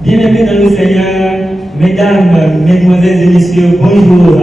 Bien-aimés dans le Seigneur, mesdames, mesdemoiselles et messieurs, bonjour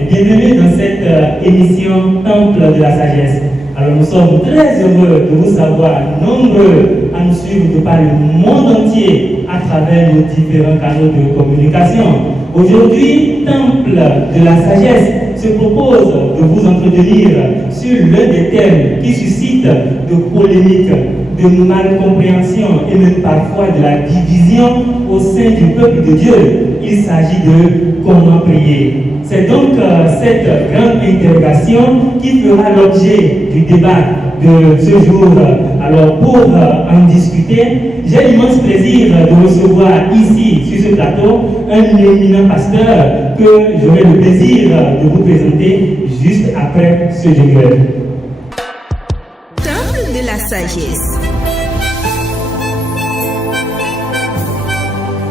et bienvenue dans cette émission Temple de la Sagesse. Alors nous sommes très heureux de vous savoir nombreux à nous suivre de par le monde entier à travers nos différents canaux de communication. Aujourd'hui, Temple de la Sagesse se propose de vous entretenir sur l'un des thèmes qui suscite de polémiques, de malcompréhension et même parfois de la division au sein du peuple de Dieu. Il s'agit de comment prier. C'est donc cette grande interrogation qui fera l'objet du débat de ce jour. Alors pour en discuter, j'ai l'immense plaisir de recevoir ici sur ce plateau un éminent pasteur que j'aurai le plaisir de vous présenter juste après ce jingle. Temple de la sagesse.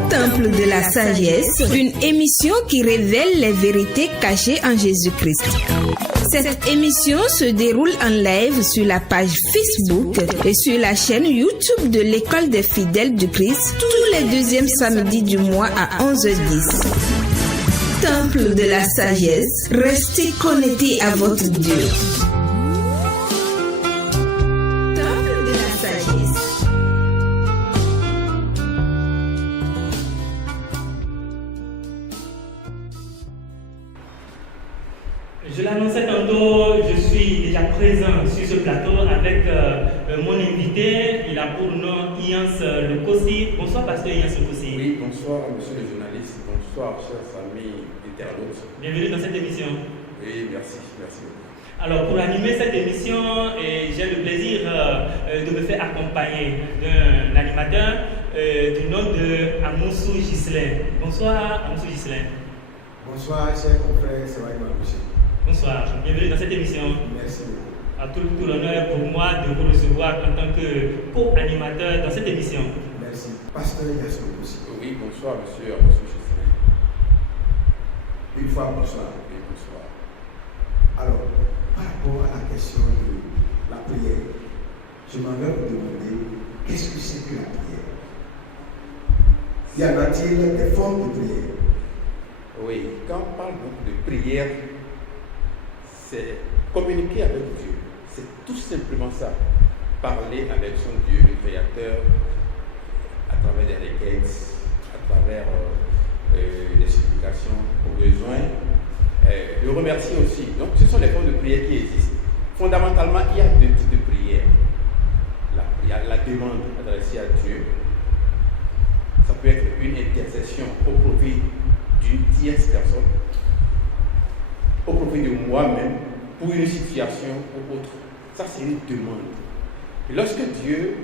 Temple de la sagesse, une émission qui révèle les vérités cachées en Jésus-Christ. Cette émission se déroule en live sur la page Facebook et sur la chaîne YouTube de l'École des fidèles du Christ tous les deuxièmes samedis du mois à 11h10. Temple de la sagesse, restez connectés à votre Dieu. Je l'annonçais tantôt, je suis déjà présent sur ce plateau avec mon invité. Il a pour nom Iance Lekosi. Bonsoir, pasteur Iance Lekosi. Oui, bonsoir, monsieur le journaliste. Bonsoir, chers amis internautes. Bienvenue dans cette émission. Oui, merci beaucoup. Alors, pour animer cette émission, j'ai le plaisir de me faire accompagner d'un animateur du nom de Amoussou Ghislain. Bonsoir, Amoussou Ghislain. Bonsoir, chers confrères, c'est Maïma Boucher. Bonsoir, bienvenue dans cette émission. Merci beaucoup. À tout l'honneur pour moi de vous recevoir en tant que co-animateur dans cette émission. Merci. Pasteur Yassou aussi. Oui, bonsoir, monsieur Ghislain. Une fois, bonsoir. Oui, bonsoir. Alors, par rapport à la question de la prière, je m'en vais vous demander qu'est-ce que c'est que la prière? Y en a-t-il des formes de prière? Oui, quand on parle donc de prière, c'est communiquer avec Dieu. C'est tout simplement ça. Parler avec son Dieu, le Créateur, à travers des requêtes, à travers des supplications aux besoins. Le remercier aussi. Donc, ce sont les formes de prière qui existent. Fondamentalement, il y a deux types de prière. Il y a la demande adressée à Dieu. Ça peut être une intercession au profit d'une tierce personne, au profit de moi-même, pour une situation ou autre. Ça, c'est une demande. Et lorsque Dieu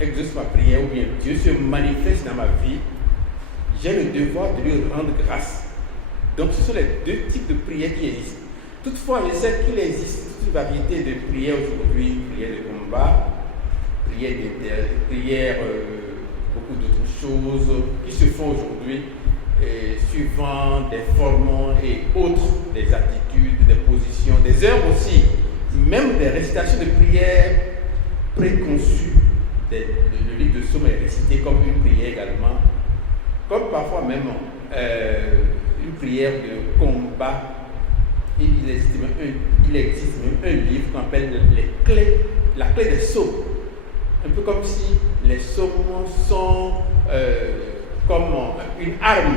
exauce ma prière, ou bien Dieu se manifeste dans ma vie, j'ai le devoir de lui rendre grâce. Donc, ce sont les deux types de prières qui existent. Toutefois, je sais qu'il existe toute une variété de prières aujourd'hui, prières de combat, prières beaucoup d'autres choses qui se font aujourd'hui. Suivant des formats et autres, des attitudes, des positions, des heures aussi, même des récitations de prières préconçues. Le livre de Somme est récité comme une prière également, comme parfois même une prière de combat. Il existe même un livre qu'on appelle la clé des psaumes. Un peu comme si les psaumes sont comme une arme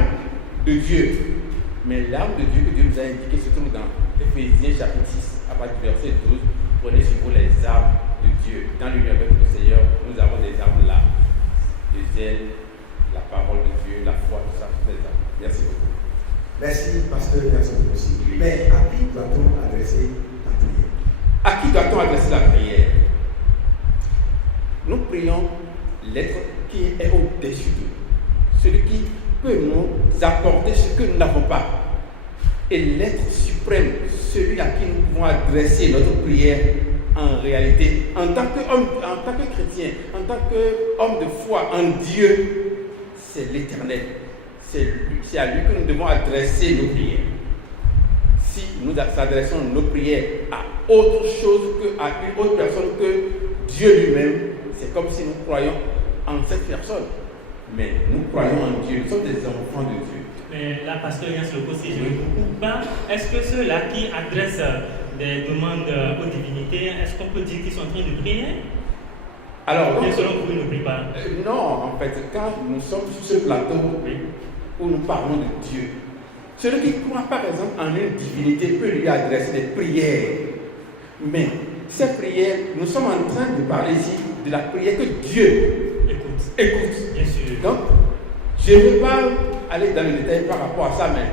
de Dieu. Mais l'arme de Dieu que Dieu nous a indiquée se trouve dans Éphésiens chapitre 6, à partir du verset 12. Prenez sur vous les armes de Dieu. Dans l'union avec le Seigneur, nous avons des armes là. Le zèle, la parole de Dieu, la foi, tout ça, toutes les armes. Merci beaucoup. Merci, pasteur Yassou aussi. Mais à qui doit-on adresser la prière? À qui doit-on adresser la prière? Nous prions l'être qui est au-dessus de nous. Celui qui peut nous apporter ce que nous n'avons pas. Et l'être suprême, celui à qui nous pouvons adresser notre prière en réalité, en tant qu'homme, en tant que chrétien, en tant qu'homme de foi en Dieu, c'est l'Éternel. C'est à lui que nous devons adresser nos prières. Si nous adressons nos prières à autre chose qu'à une autre personne que Dieu lui-même, c'est comme si nous croyons en cette personne. Mais nous croyons en Dieu, nous sommes des enfants de Dieu. Mais là, pasteur Yans Loko, si je ne me coupe pas, est-ce que ceux-là qui adressent des demandes aux divinités, est-ce qu'on peut dire qu'ils sont en train de prier? Alors, Bien selon vous, ils ne prient pas. non, en fait, quand nous sommes sur ce plateau où nous parlons de Dieu, celui qui croit par exemple en une divinité peut lui adresser des prières. Mais ces prières, nous sommes en train de parler ici de la prière que Dieu écoute. Bien sûr. Donc, je ne vais pas aller dans le détail par rapport à ça, mais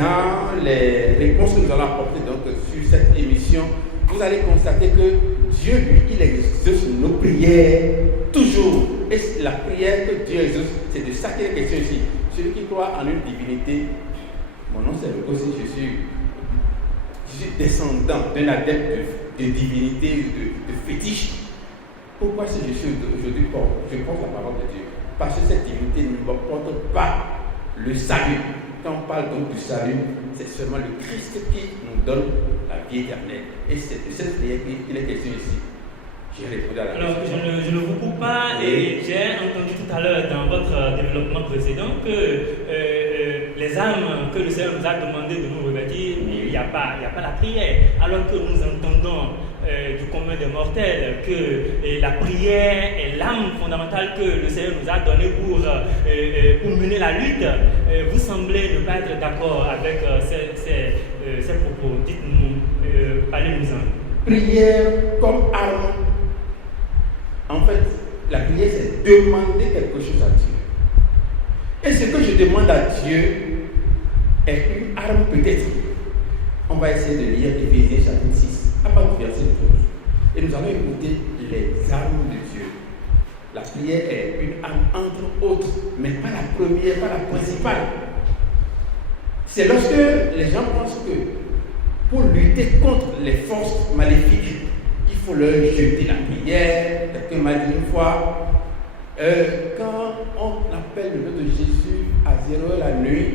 dans les réponses que nous allons apporter donc, sur cette émission, vous allez constater que Dieu, lui, il exauce nos prières toujours. Et la prière que Dieu exauce, c'est de ça qu'il est question ici. Celui qui croit en une divinité, mon nom c'est Loko, je suis descendant d'un adepte de divinité, de fétiche. Pourquoi si je suis aujourd'hui je porte la parole de Dieu? Parce que cette divinité ne m'apporte pas le salut. Quand on parle donc du salut, c'est seulement le Christ qui nous donne la vie éternelle. Et c'est de cette prière qu'il est question ici. J'ai répondu à la question. Alors, je ne vous coupe pas, et j'ai entendu tout à l'heure dans votre développement précédent que les âmes que le Seigneur nous a demandé de nous revêtir, il n'y a pas la prière. Alors que nous entendons du commun des mortels que la prière est l'âme fondamentale que le Seigneur nous a donnée pour mener la lutte, vous semblez ne pas être d'accord avec ces propos. Dites-nous, parlez-nous-en. Prière comme arme. En fait, la prière, c'est demander quelque chose à Dieu. Et ce que je demande à Dieu est une arme peut-être. On va essayer de lire Éphésiens chapitre 6, à partir du verset 12. Et nous allons écouter les armes de Dieu. La prière est une arme entre autres, mais pas la première, pas la principale. C'est lorsque les gens pensent que pour lutter contre les forces maléfiques, il faut leur jeter la prière. Quelqu'un m'a dit une fois, quand on appelle le nom de Jésus à 0h la nuit,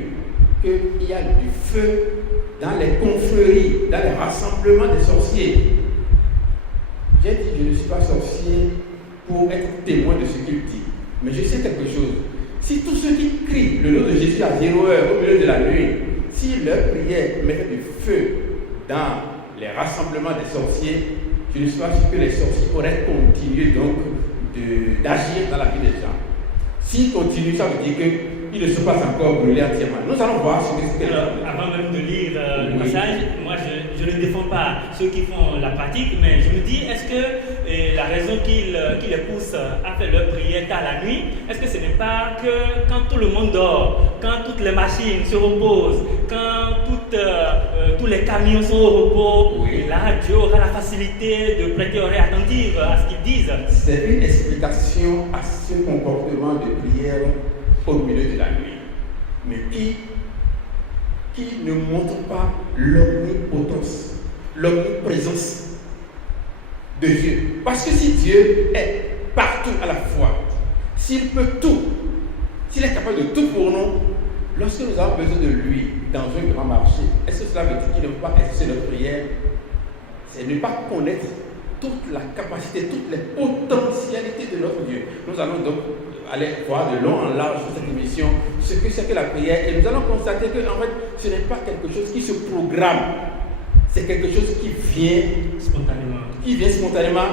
qu'il y a du feu dans les confréries, dans les rassemblements des sorciers. J'ai dit, je ne suis pas sorcier pour être témoin de ce qu'il dit, mais je sais quelque chose. Si tous ceux qui crient le nom de Jésus à 0h au milieu de la nuit, si leur prière met du feu dans les rassemblements des sorciers, je ne suis pas sûr que les sorciers pourraient continuer donc d'agir dans la vie des gens. S'ils continuent, ça veut dire qu'ils ne sont pas encore brûlés entièrement. Nous allons voir ce que c'est. Avant même de lire le passage, moi je ne défends pas ceux qui font la pratique, mais je me dis, est-ce que la raison qui les pousse à faire leur prière tard la nuit, est-ce que ce n'est pas que quand tout le monde dort, quand toutes les machines se reposent, quand tous les camions sont au repos, là Dieu aura la facilité de prêter oreille attentive à ce qu'ils disent? C'est une explication à ce comportement de prière au milieu de la nuit, mais qui ne montre pas l'omnipotence, l'omniprésence de Dieu. Parce que si Dieu est partout à la fois, s'il peut tout, s'il est capable de tout pour nous, lorsque nous avons besoin de lui dans un grand marché, est-ce que cela veut dire qu'il ne peut pas exercer notre prière? C'est ne pas connaître toute la capacité, toutes les potentialités de notre Dieu. Nous allons donc aller voir de long en large sur cette émission ce que c'est que la prière, et nous allons constater que en fait ce n'est pas quelque chose qui se programme, c'est quelque chose qui vient spontanément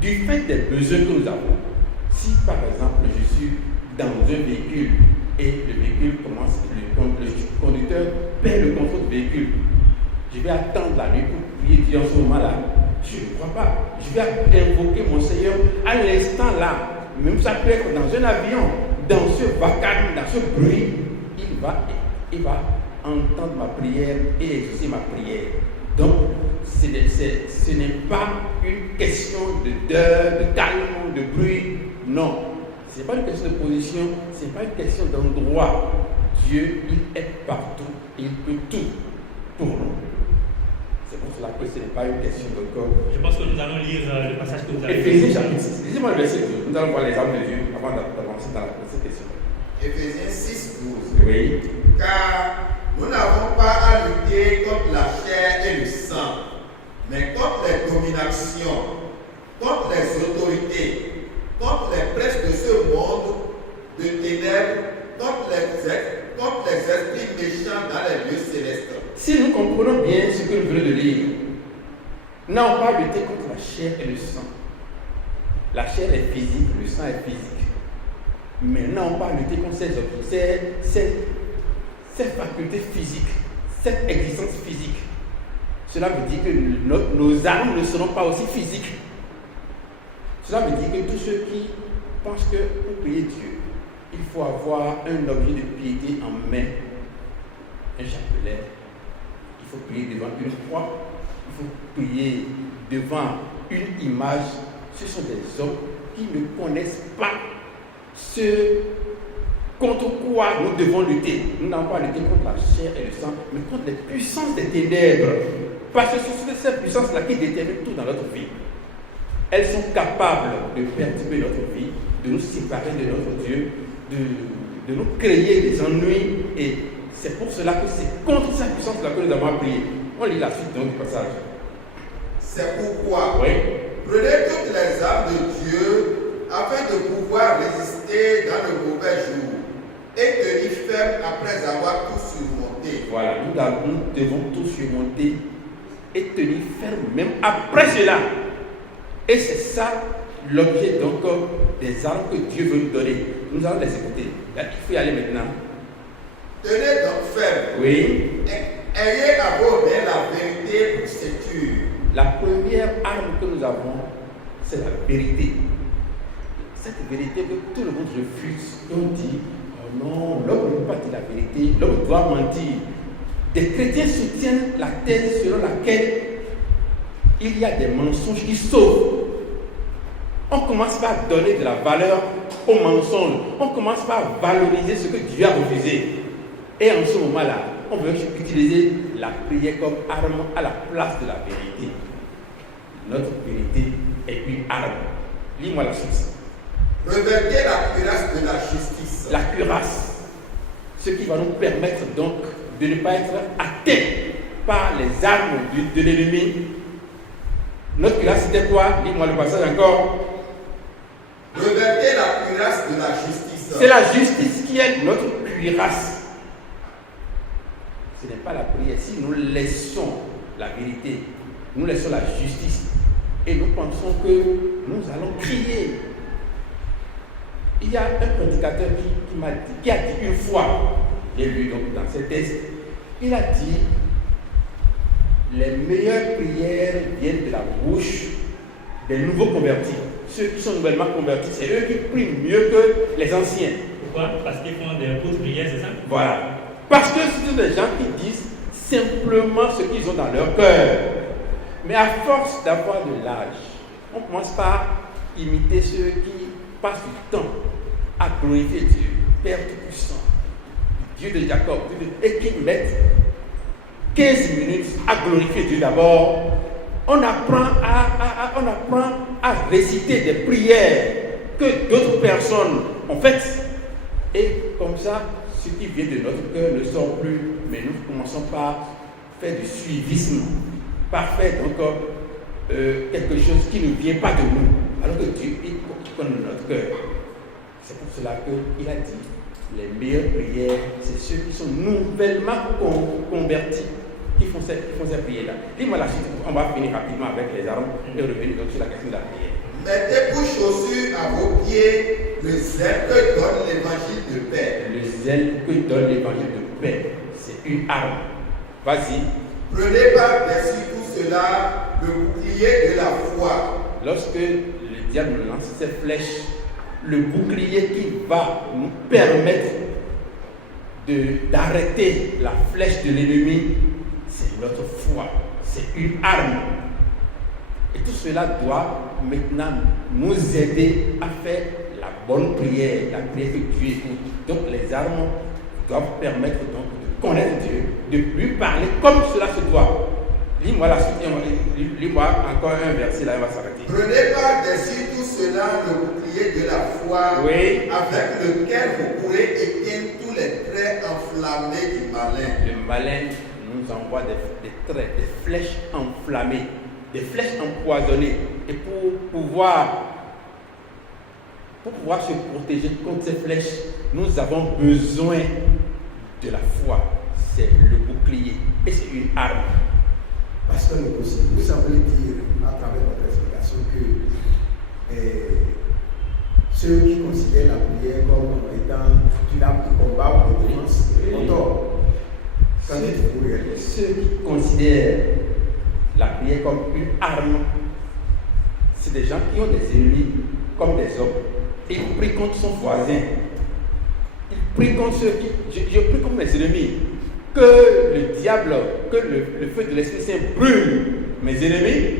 du fait des besoins que nous avons. Si par exemple je suis dans un véhicule et le véhicule commence, le conducteur perd le contrôle du véhicule, je vais attendre la nuit pour prier Dieu en ce moment-là? Je ne crois pas. Je vais invoquer mon Seigneur à l'instant là. Même ça peut être dans un avion, dans ce vacarme, dans ce bruit, il va entendre ma prière et exaucer ma prière. Donc, ce n'est pas une question d'heure, de calme, de bruit. Non. Ce n'est pas une question de position, ce n'est pas une question d'endroit. Dieu, il est partout, il peut tout pour nous. C'est pour cela que ce n'est pas une question de corps. Je pense que nous allons lire le passage que vous avez Éphésiens chapitre 6. Lisez-moi le verset 12. Nous allons voir les armes de Dieu avant d'avancer dans cette question. Éphésiens 6, 12. Oui. Car nous n'avons pas à lutter contre la chair et le sang, mais contre les dominations, contre les autorités, contre les princes de ce monde de ténèbres comprenons bien ce que nous venons de lire, nous n'avons pas lutté contre la chair et le sang. La chair est physique, le sang est physique. Mais nous n'avons pas lutté contre ces facultés physiques, cette existence physique. Cela veut dire que nos armes ne seront pas aussi physiques. Cela veut dire que tous ceux qui pensent que pour prier Dieu, il faut avoir un objet de piété en main, un chapelet, il faut prier devant une croix, il faut prier devant une image. Ce sont des hommes qui ne connaissent pas ce contre quoi nous devons lutter. Nous n'avons pas lutté contre la chair et le sang, mais contre les puissances des ténèbres. Parce que ce sont ces puissances-là qui déterminent tout dans notre vie. Elles sont capables de perturber notre vie, de nous séparer de notre Dieu, de nous créer des ennuis. Et c'est pour cela que c'est contre cette puissance-là que nous avons prié. On lit la suite donc du passage. C'est pourquoi Oui. prenez toutes les armes de Dieu afin de pouvoir résister dans le mauvais jour et tenir ferme après avoir tout surmonté. Voilà, nous devons tout surmonter et tenir ferme même après cela. Et c'est ça l'objet donc des armes que Dieu veut nous donner. Nous allons les écouter. Il faut y aller maintenant. Tenez donc ferme. Oui. Ayez à vos mains la vérité pour ceinture. La première arme que nous avons, c'est la vérité. Cette vérité que tout le monde refuse. On dit, oh non, l'homme ne peut pas dire la vérité, l'homme doit mentir. Des chrétiens soutiennent la thèse selon laquelle il y a des mensonges qui sauvent. On commence par donner de la valeur aux mensonges. On commence par valoriser ce que Dieu a refusé. Et en ce moment-là, on veut utiliser la prière comme arme à la place de la vérité. Notre vérité est une arme. Lis-moi la suite. Revêtez la cuirasse de la justice. La cuirasse, ce qui va nous permettre donc de ne pas être atteints par les armes de l'ennemi. Notre cuirasse, c'était quoi? Lis-moi le passage encore. Revêtez la cuirasse de la justice. C'est la justice qui est notre cuirasse. Ce n'est pas la prière. Si nous laissons la vérité, nous laissons la justice et nous pensons que nous allons crier. Il y a un prédicateur qui a dit une fois, j'ai lu donc dans ces textes, il a dit les meilleures prières viennent de la bouche des nouveaux convertis. Ceux qui sont nouvellement convertis, c'est eux qui prient mieux que les anciens. Pourquoi? Parce qu'ils font des courtes prières, c'est ça? Voilà. Parce que ce sont des gens qui disent simplement ce qu'ils ont dans leur cœur. Mais à force d'avoir de l'âge, on commence par imiter ceux qui passent du temps à glorifier Dieu, Père Tout-Puissant, Dieu de Jacob, et qui mettent 15 minutes à glorifier Dieu d'abord. On apprend à réciter des prières que d'autres personnes ont faites. Et comme ça, ce qui vient de notre cœur ne sort plus. Mais nous commençons par faire du suivisme, par faire donc quelque chose qui ne vient pas de nous, alors que Dieu connaît notre cœur. C'est pour cela qu'il a dit les meilleures prières, c'est ceux qui sont nouvellement convertis qui font ces prières-là. Dis-moi la suite, on va finir rapidement avec les armes et revenir donc sur la question de la prière. Mettez pour chaussures à vos pieds le zèle que donne l'évangile de paix. Le zèle que donne l'évangile de paix, c'est une arme. Vas-y. Prenez par-dessus tout cela le bouclier de la foi. Lorsque le diable lance ses flèches, le bouclier qui va nous permettre d'arrêter la flèche de l'ennemi, c'est notre foi, c'est une arme. Et tout cela doit maintenant nous aider à faire la bonne prière, la prière que Dieu écoute. Donc les armes doivent permettre donc de connaître Dieu, de lui parler comme cela se doit. Lis-moi la suite, lis-moi encore un verset là, il va s'arrêter. Prenez par-dessus tout cela le bouclier de la foi, Oui. avec lequel vous pourrez éteindre tous les traits enflammés du malin. Le malin nous envoie des traits, des flèches enflammées, des flèches empoisonnées. Et pour pouvoir se protéger contre ces flèches, nous avons besoin de la foi. c'est le bouclier et c'est une arme. Pasteur Nkosi, vous semblez dire à travers votre explication que ceux qui considèrent la prière comme étant une arme de combat ou de défense ont tort. Qu'en dites-vous réellement? Ceux qui considèrent la prière comme une arme, c'est des gens qui ont des ennemis comme des hommes. Ils prient contre son voisin. Ils prient contre ceux qui... Je prie contre mes ennemis. Que le diable, que le feu de l'Esprit Saint brûle mes ennemis,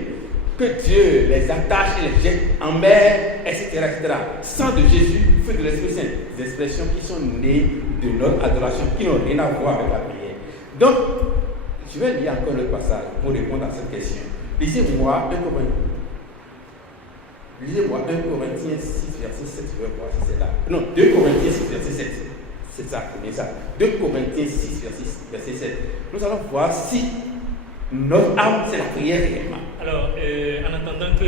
que Dieu les attache et les jette en mer, etc., etc. Sang de Jésus, feu de l'Esprit Saint, des expressions qui sont nées de notre adoration, qui n'ont rien à voir avec la prière. Donc, je vais lire encore le passage pour répondre à cette question. Lisez-moi 1 Corinthiens 6, verset 7, je vais voir si c'est là. Non, 2 Corinthiens 6, verset 7. C'est ça, c'est ça. 2 Corinthiens 6, verset 7. Nous allons voir si notre arme, c'est la prière réellement. Alors, en attendant que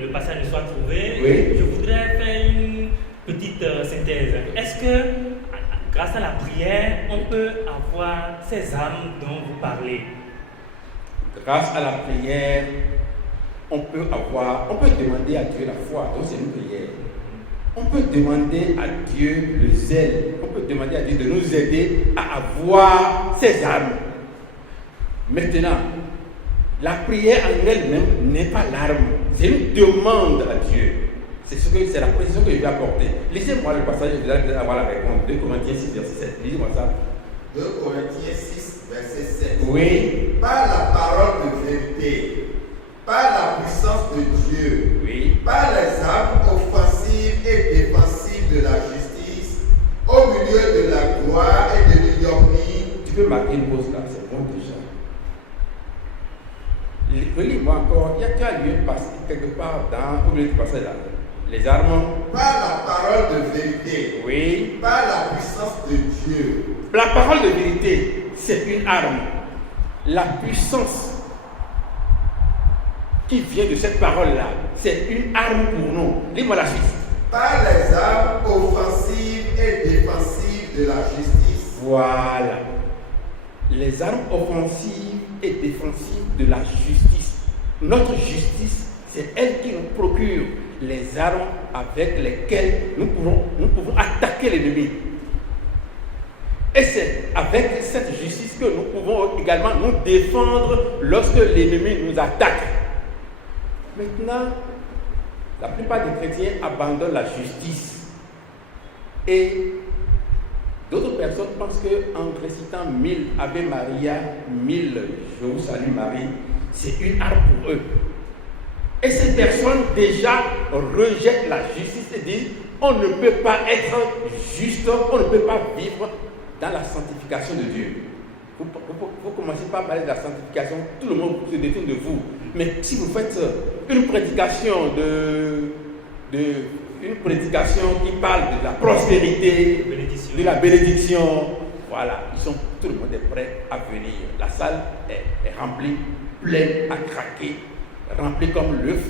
le passage soit trouvé, je voudrais faire une petite synthèse. Est-ce que, grâce à la prière, on peut avoir ces armes dont vous parlez? Grâce à la prière, on peut demander à Dieu la foi, donc c'est une prière. On peut demander à Dieu le zèle, on peut demander à Dieu de nous aider à avoir ces armes. Maintenant, la prière en elle-même n'est pas l'arme, c'est une demande à Dieu. C'est la position que je vais apporter. Lisez-moi le passage, vous allez avoir la réponse. 2 Corinthiens 6, verset 7. Lisez-moi ça. 2 Corinthiens 6, verset 7. Oui. Par la parole de vérité, par la puissance de Dieu, par les armes offensives et défensives de la justice, au milieu de la gloire et de l'ignominie. Tu peux marquer une pause là, c'est bon déjà. Relis-moi encore, il y a qu'un lieu quelque part au milieu du passage là. Les armes. Par la parole de vérité. Oui. Par la puissance de Dieu. La parole de vérité, c'est une arme. La puissance qui vient de cette parole-là, c'est une arme pour nous. Lis-moi la suite. Par les armes offensives et défensives de la justice. Voilà. Les armes offensives et défensives de la justice. Notre justice, c'est elle qui nous procure les armes avec lesquelles nous pouvons attaquer l'ennemi. Et c'est avec cette justice que nous pouvons également nous défendre lorsque l'ennemi nous attaque. Maintenant, la plupart des chrétiens abandonnent la justice. Et d'autres personnes pensent qu'en récitant 1000 Ave Maria, 1000 Je vous salue Marie, c'est une arme pour eux. Et ces personnes déjà rejettent la justice et disent on ne peut pas être juste, on ne peut pas vivre dans la sanctification de Dieu. Vous commencez par parler de la sanctification, tout le monde se détourne de vous. Mais si vous faites une prédication qui parle de la prospérité, de la bénédiction, voilà, tout le monde est prêt à venir. La salle est remplie, pleine à craquer, remplie comme l'œuf.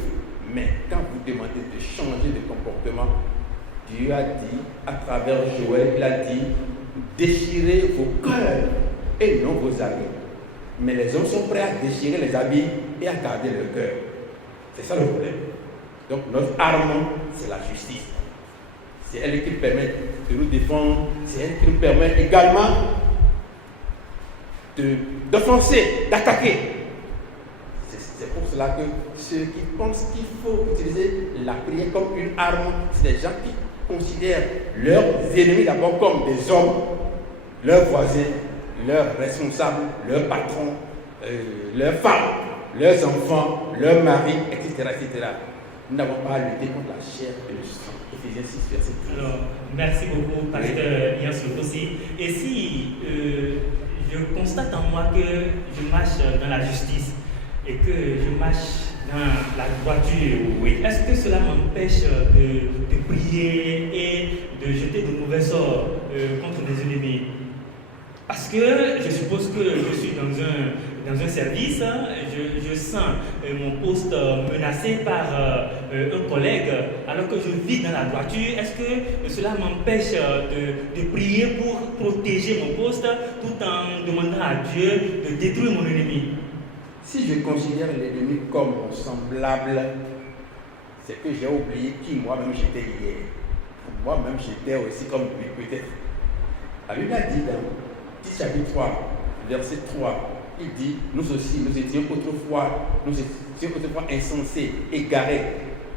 Mais quand vous demandez de changer de comportement, Dieu a dit, à travers Joël, il a dit, déchirez vos cœurs et non vos habits. Mais les hommes sont prêts à déchirer les habits et à garder leur cœur. C'est ça le problème. Donc notre arme, c'est la justice. C'est elle qui permet de nous défendre. C'est elle qui nous permet également d'offenser, d'attaquer. C'est pour cela que ceux qui pensent qu'il faut utiliser la prière comme une arme, c'est des gens qui considèrent leurs ennemis d'abord comme des hommes, leurs voisins, leurs responsables, leurs patrons, leurs femmes, leurs enfants, leurs maris, etc., etc. Nous n'avons pas à lutter contre la chair et le sang. Éphésiens 6, verset 12. Alors, merci beaucoup, pasteur Yann aussi. Et si je constate en moi que je marche dans la justice et que je marche dans la droiture, oui, est-ce que cela m'empêche de prier et de jeter de mauvais sorts contre des ennemis? Parce que je suppose que je suis dans dans un service, je sens mon poste menacé par un collègue alors que je vis dans la droiture, est-ce que cela m'empêche de prier pour protéger mon poste tout en demandant à Dieu de détruire mon ennemi? Si je considère l'ennemi comme mon semblable, c'est que j'ai oublié qui moi-même j'étais hier. Moi-même j'étais aussi comme lui peut-être. La Bible a dit dans Tite chapitre 3, verset 3, il dit, nous aussi, nous étions autrefois insensés, égarés,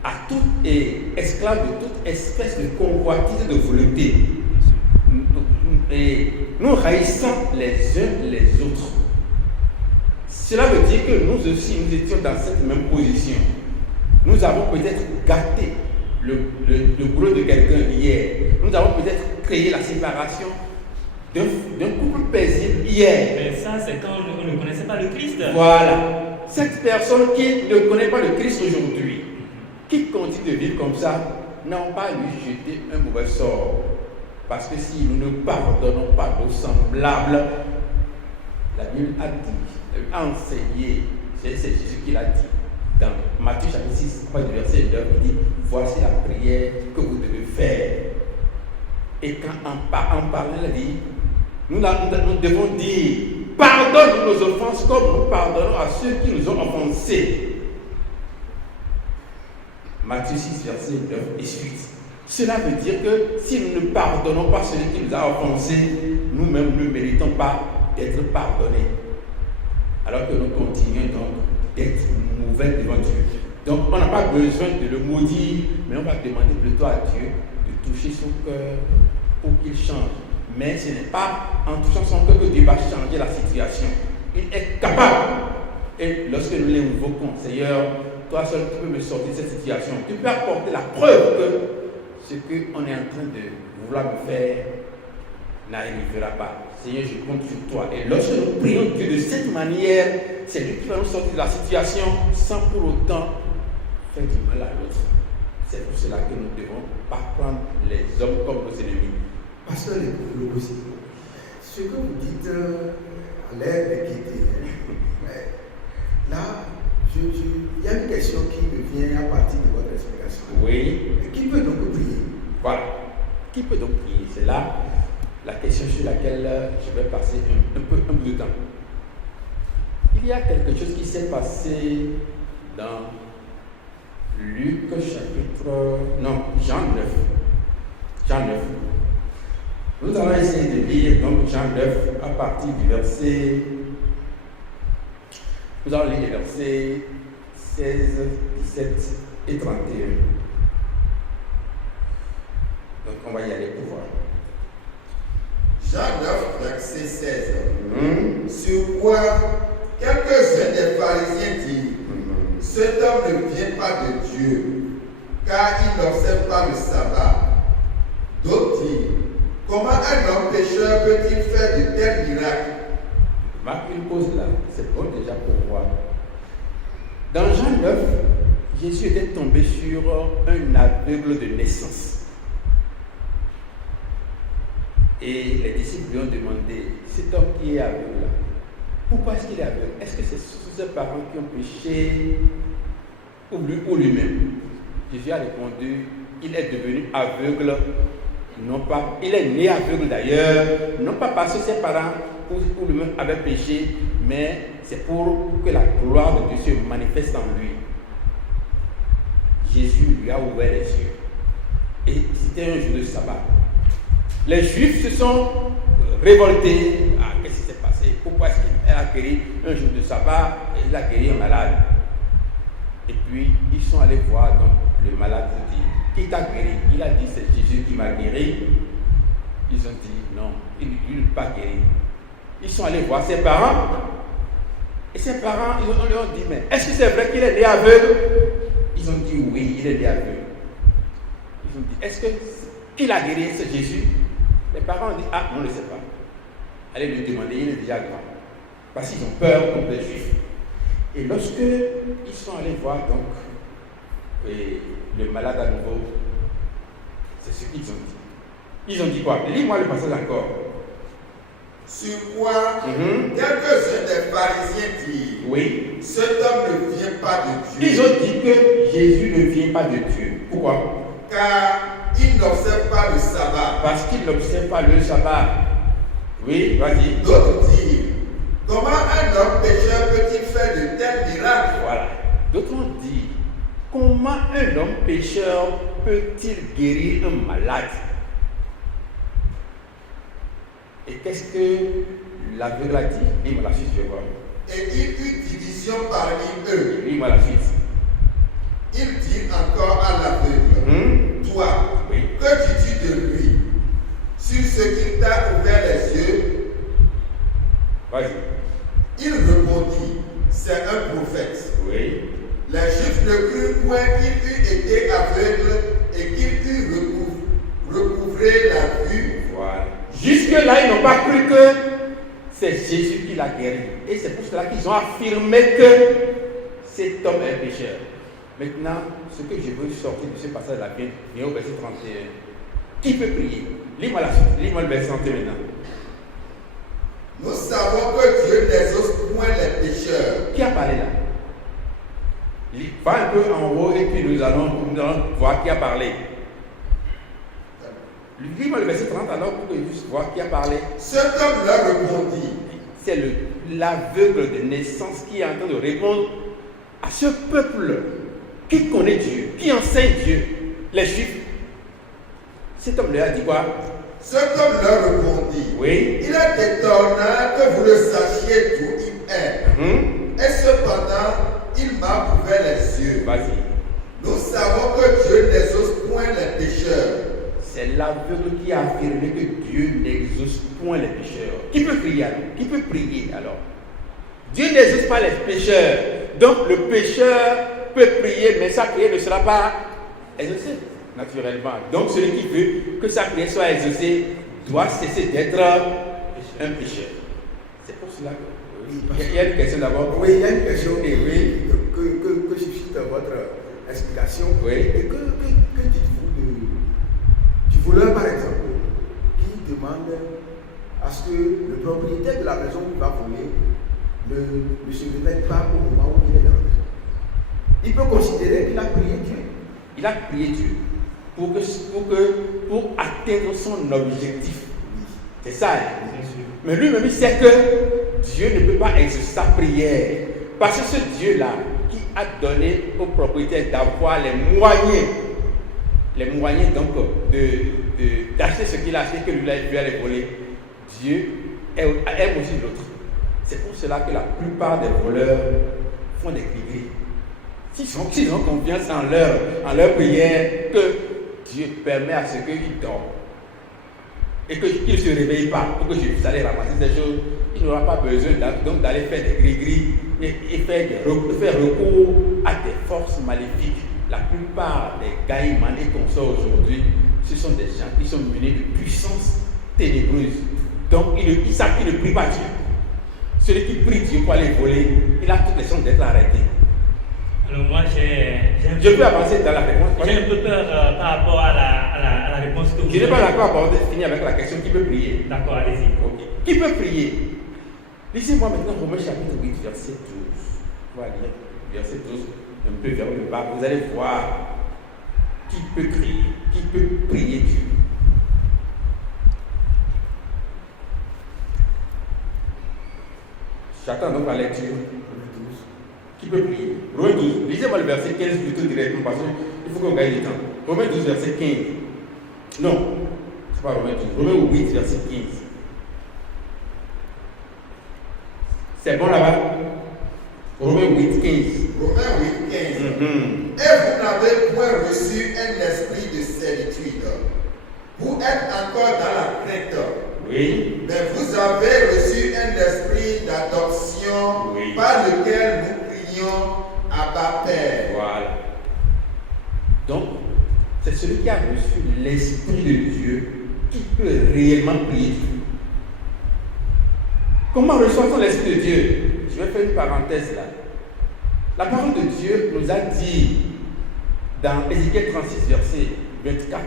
à tout et esclaves de toute espèce de convoitise de volonté. Et nous haïssons les uns les autres. Cela veut dire que nous aussi, nous étions dans cette même position. Nous avons peut-être gâté le boulot de quelqu'un hier. Nous avons peut-être créé la séparation d'un couple paisible hier. Mais ça, c'est quand on ne connaissait pas le Christ. Voilà. Cette personne qui ne connaît pas le Christ aujourd'hui, qui continue de vivre comme ça, n'ont pas lui jeté un mauvais sort. Parce que si nous ne pardonnons pas nos semblables, la Bible a dit, a enseigné, c'est Jésus qui l'a dit. Dans Matthieu chapitre 6, verset 9, il dit, voici la prière que vous devez faire. Et quand en parlant, il dit, nous devons dire, pardonne nos offenses comme nous pardonnons à ceux qui nous ont offensés. Matthieu 6, verset 9 et suite. Cela veut dire que si nous ne pardonnons pas celui qui nous a offensés, nous-mêmes ne méritons pas d'être pardonnés. Alors que nous continuons donc d'être mauvais devant Dieu. Donc on n'a pas besoin de le maudire, mais on va demander plutôt à Dieu de toucher son cœur pour qu'il change. Mais ce n'est pas en touchant son cœur que Dieu va changer la situation. Il est capable. Et lorsque nous l'invoquons, Seigneur, toi seul tu peux me sortir de cette situation. Tu peux apporter la preuve que ce qu'on est en train de vouloir me faire n'arrivera pas. Seigneur, je compte sur toi. Et lorsque nous prions Dieu de cette manière, c'est lui qui va nous sortir de la situation sans pour autant faire du mal à l'autre. C'est pour cela que nous ne devons pas prendre les hommes comme nos ennemis. Pasteur le aussi, ce que vous dites a l'air d'inquiéter. Là, il y a une question qui me vient à partir de votre explication. Oui. Qui peut donc prier? Voilà. Qui peut donc prier? C'est là la question sur laquelle je vais passer un peu de temps. Il y a quelque chose qui s'est passé dans Jean 9. Jean 9. Nous allons essayer de lire donc Jean 9 à partir du verset. Nous allons lire les versets 16, 17 et 31. Donc on va y aller pour voir. Jean 9, verset 16. Sur quoi quelques-uns des pharisiens disent, cet homme ne vient pas de Dieu, car il n'observe pas le sabbat. D'autres disent, comment un homme pécheur peut-il faire de tels miracles? Marc une pause là, c'est bon déjà pour voir. Dans Jean 9, Jésus était tombé sur un aveugle de naissance. Et les disciples lui ont demandé, cet homme qui est aveugle là, pourquoi est-ce qu'il est aveugle? Est-ce que c'est ses parents qui ont péché ou lui-même? Jésus a répondu, il est devenu aveugle, non pas, il est né aveugle d'ailleurs, non pas parce que ses parents ou lui-même avaient péché, mais c'est pour que la gloire de Dieu se manifeste en lui. Jésus lui a ouvert les yeux. Et c'était un jour de sabbat. Les Juifs se sont révoltés. Ah, qu'est-ce qui s'est passé? Pourquoi est-ce qu'il a guéri un jour de sabbat et il a guéri un malade? Et puis, ils sont allés voir donc, le malade. Ils dit, qui t'a guéri? Il a dit, c'est Jésus qui m'a guéri. Ils ont dit, non, il ne l'a pas guéri. Ils sont allés voir ses parents. Et ses parents, ils leur ont dit, mais est-ce que c'est vrai qu'il est né aveugle? Ils ont dit, oui, il est né aveugle. Ils ont dit, est-ce que qui l'a guéri, c'est Jésus? Les parents ont dit, ah, on ne le sait pas. Allez lui demander, il est déjà grand. Parce qu'ils ont peur contre les Juifs. Et lorsque ils sont allés voir donc le malade à nouveau, c'est ce qu'ils ont dit. Ils ont dit quoi? Lis-moi le passage encore. Sur quoi quelques-uns des pharisiens disent, Oui. cet homme ne vient pas de Dieu. Ils ont dit que Jésus ne vient pas de Dieu. Pourquoi? Car il n'observe pas le sabbat. Parce qu'il n'observe pas le sabbat. Oui, vas-y. D'autres disent, comment un homme pécheur peut-il faire de tels miracles? Voilà. D'autres ont dit, comment un homme pécheur peut-il guérir un malade? Et qu'est-ce que l'aveugle a dit? Lis-moi la suite, je vais voir. Et il eut division parmi eux. Lis-moi la suite. Il dit encore à l'aveugle, toi, Oui. que dis-tu de lui? Sur ce qu'il t'a ouvert les yeux? Vas-y. Il répondit, c'est un prophète. Oui. Les Juifs ne crurent point qu'il eût été aveugle et qu'il eût recouvré la vue. Voilà. Jusque-là, ils n'ont pas cru que c'est Jésus qui l'a guéri. Et c'est pour cela qu'ils ont affirmé que cet homme est pécheur. Maintenant, ce que je veux sortir de ce passage-là, viens au verset 31. Qui peut prier? Lis-moi la suite. Lis-moi le verset 31 maintenant. Nous savons que Dieu n'exauce point les pécheurs. Qui a parlé là? Va un peu en haut et puis nous allons voir qui a parlé. Lis-moi le verset 30 alors pour que je puisse voir qui a parlé. Cet homme leur répondit. C'est l'aveugle de naissance qui est en train de répondre à ce peuple qui connaît Dieu, qui enseigne Dieu, les Juifs. Cet homme leur a dit quoi? Cet homme leur répondit. Oui. Il est étonnant que vous ne sachiez d'où il est. Et cependant, il m'a ouvert les yeux. Vas-y. Nous savons que Dieu n'exauce point les pécheurs. C'est l'aveugle qui a affirmé que Dieu n'exauce point les pécheurs. Qui peut prier alors? Qui peut prier alors? Dieu n'exauce pas les pécheurs. Donc le pécheur peut prier, mais sa prière ne sera pas exaucée, naturellement. Donc celui qui veut que sa prière soit exaucée doit cesser d'être un pécheur. C'est pour cela que... Il y a une question d'abord. Oui, il y a une question oui. que suscite votre explication. Oui. Et que dites-vous du voleur, par exemple, qui demande à ce que le propriétaire de la maison qui va voler ne se réveille pas au moment où il est dans la maison? Il peut considérer qu'il a prié Dieu. Il a prié Dieu pour atteindre son objectif. C'est ça. Mais lui-même, il sait que Dieu ne peut pas exaucer sa prière. Parce que ce Dieu-là, qui a donné au propriétaire d'avoir les moyens donc d'acheter ce qu'il a acheté, que lui allait voler, Dieu aime aussi l'autre. C'est pour cela que la plupart des voleurs font des gris-gris. S'ils ont confiance en leur prière, que Dieu permet à ce qu'ils dorment et qu'ils ne se réveillent pas pour que je puisse aller ramasser ces choses, il n'aura pas besoin donc d'aller faire des gris-gris et faire recours à des forces maléfiques. La plupart des gaïmanés qu'on sort aujourd'hui, ce sont des gens qui sont menés de puissance ténébreuse. Donc ils savent qu'ils ne prient pas Dieu. Celui qui prie Dieu pour aller voler, il a toutes les chances d'être arrêté. Alors moi, je peux avancer dans la réponse. J'ai un peu peur par rapport à la réponse que vous avez. Je n'ai pas encore fini avec la question qui peut prier. D'accord, allez-y. Okay. Qui peut prier? Lisez-moi maintenant Romains chapitre 8, verset 12. On va lire verset 12, un peu vers le bas. Vous allez voir qui peut crier, qui peut prier Dieu. J'attends donc la lecture. Qui peut prier? Romains 12. Lisez-moi le verset 15 plutôt directement parce qu'il faut qu'on gagne du temps. Romains 12, verset 15. Non, c'est pas Romains 12. Romains 8, verset 15. C'est bon là-bas? Romains 8, 15. Romains 8, 15. Et vous n'avez point reçu un esprit de servitude. Vous êtes encore dans la crainte. Oui. Mais vous avez reçu un esprit d'adoption par lequel nous prions Abba Père. Voilà. Donc, c'est celui qui a reçu l'Esprit de Dieu qui peut réellement prier Dieu. Comment reçoit-on l'Esprit de Dieu? Je vais faire une parenthèse là. La parole de Dieu nous a dit dans Ézéchiel 36, verset 24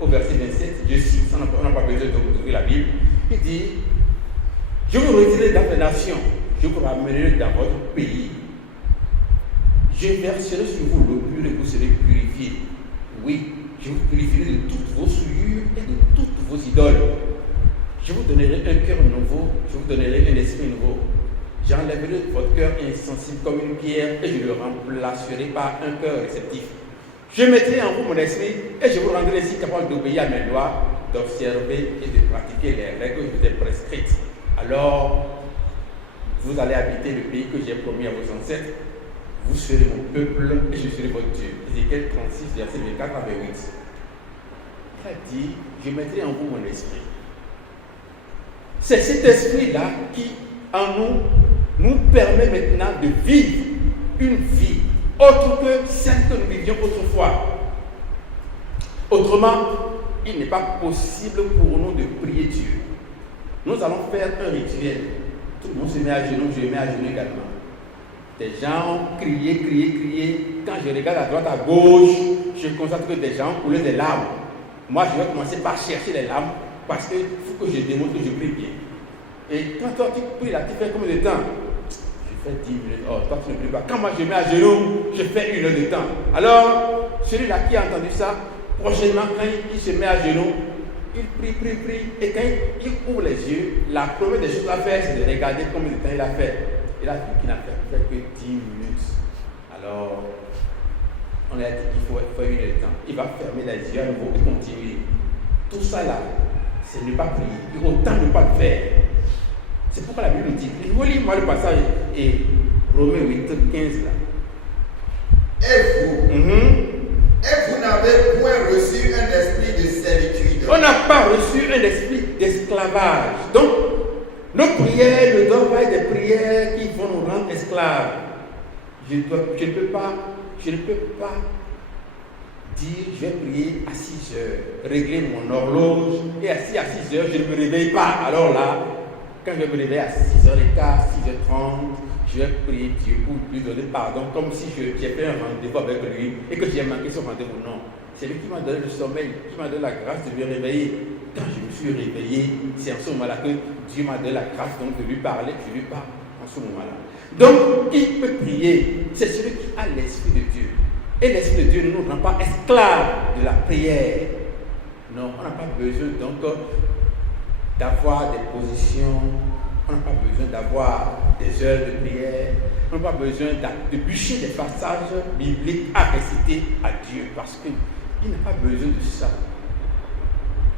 au verset 27, je cite, on n'a pas besoin d'ouvrir la Bible, il dit, Je vous retirerai dans les nations, je vous ramènerai dans votre pays. Je verserai sur vous l'eau pure et vous serez purifiés. Oui, je vous purifierai de toutes vos souillures et de toutes vos idoles. Je vous donnerai un cœur nouveau, je vous donnerai un esprit nouveau. J'enlèverai votre cœur insensible comme une pierre et je le remplacerai par un cœur réceptif. Je mettrai en vous mon esprit et je vous rendrai ainsi capable d'obéir à mes lois, d'observer et de pratiquer les règles que je vous ai prescrites. Alors, vous allez habiter le pays que j'ai promis à vos ancêtres. Vous serez mon peuple et je serai votre Dieu. Ézéchiel 36, verset 24 à 28. Il a dit, je mettrai en vous mon esprit. C'est cet esprit-là qui, en nous permet maintenant de vivre une vie autre que celle que nous vivions autrefois. Autrement, il n'est pas possible pour nous de prier Dieu. Nous allons faire un rituel. Tout le monde se met à genoux, je me mets à genoux également. Des gens criaient. Quand je regarde à droite, à gauche, je constate que des gens coulaient des larmes. Moi, je vais commencer par chercher les larmes parce qu'il faut que je démontre que je prie bien. Et quand toi tu pries là, tu fais combien de temps? Je fais 10 minutes. Oh, toi tu ne pries pas. Quand moi je mets à genoux, je fais 1 heure de temps. Alors, celui-là qui a entendu ça, prochainement, quand il se met à genoux, il prie. Et quand il ouvre les yeux, la première des choses à faire, c'est de regarder combien de temps il a fait. Il a vu qu'il n'a fait que 10 minutes. Alors, on a dit qu'il faut 1 heure de temps. Il va fermer les yeux à nouveau et continuer. Tout ça là, c'est ne pas prier. Il faut autant ne pas le faire. C'est pourquoi la Bible nous dit, relis-moi le passage et Romains 8, 15 là. Et vous n'avez point reçu un esprit de servitude. On n'a pas reçu un esprit d'esclavage. Donc, nos prières ne doivent pas être des prières qui vont nous rendre esclaves. Je ne peux pas dire, je vais prier à 6 heures, régler mon horloge, et assis à 6 heures, je ne me réveille pas. Alors là, quand je me réveille à 6h15, 6h30, je vais prier Dieu pour lui donner pardon, comme si j'ai fait un rendez-vous avec lui et que j'ai manqué ce rendez-vous. Non. C'est lui qui m'a donné le sommeil, qui m'a donné la grâce de me réveiller. Quand je me suis réveillé, c'est en ce moment-là que Dieu m'a donné la grâce donc, de lui parler. Je lui parle en ce moment-là. Donc, qui peut prier? C'est celui qui a l'Esprit de Dieu. Et l'Esprit de Dieu ne nous rend pas esclaves de la prière. Non, on n'a pas besoin donc d'avoir des positions, on n'a pas besoin d'avoir des heures de prière, on n'a pas besoin de bûcher des passages bibliques à réciter à Dieu parce qu'il n'a pas besoin de ça.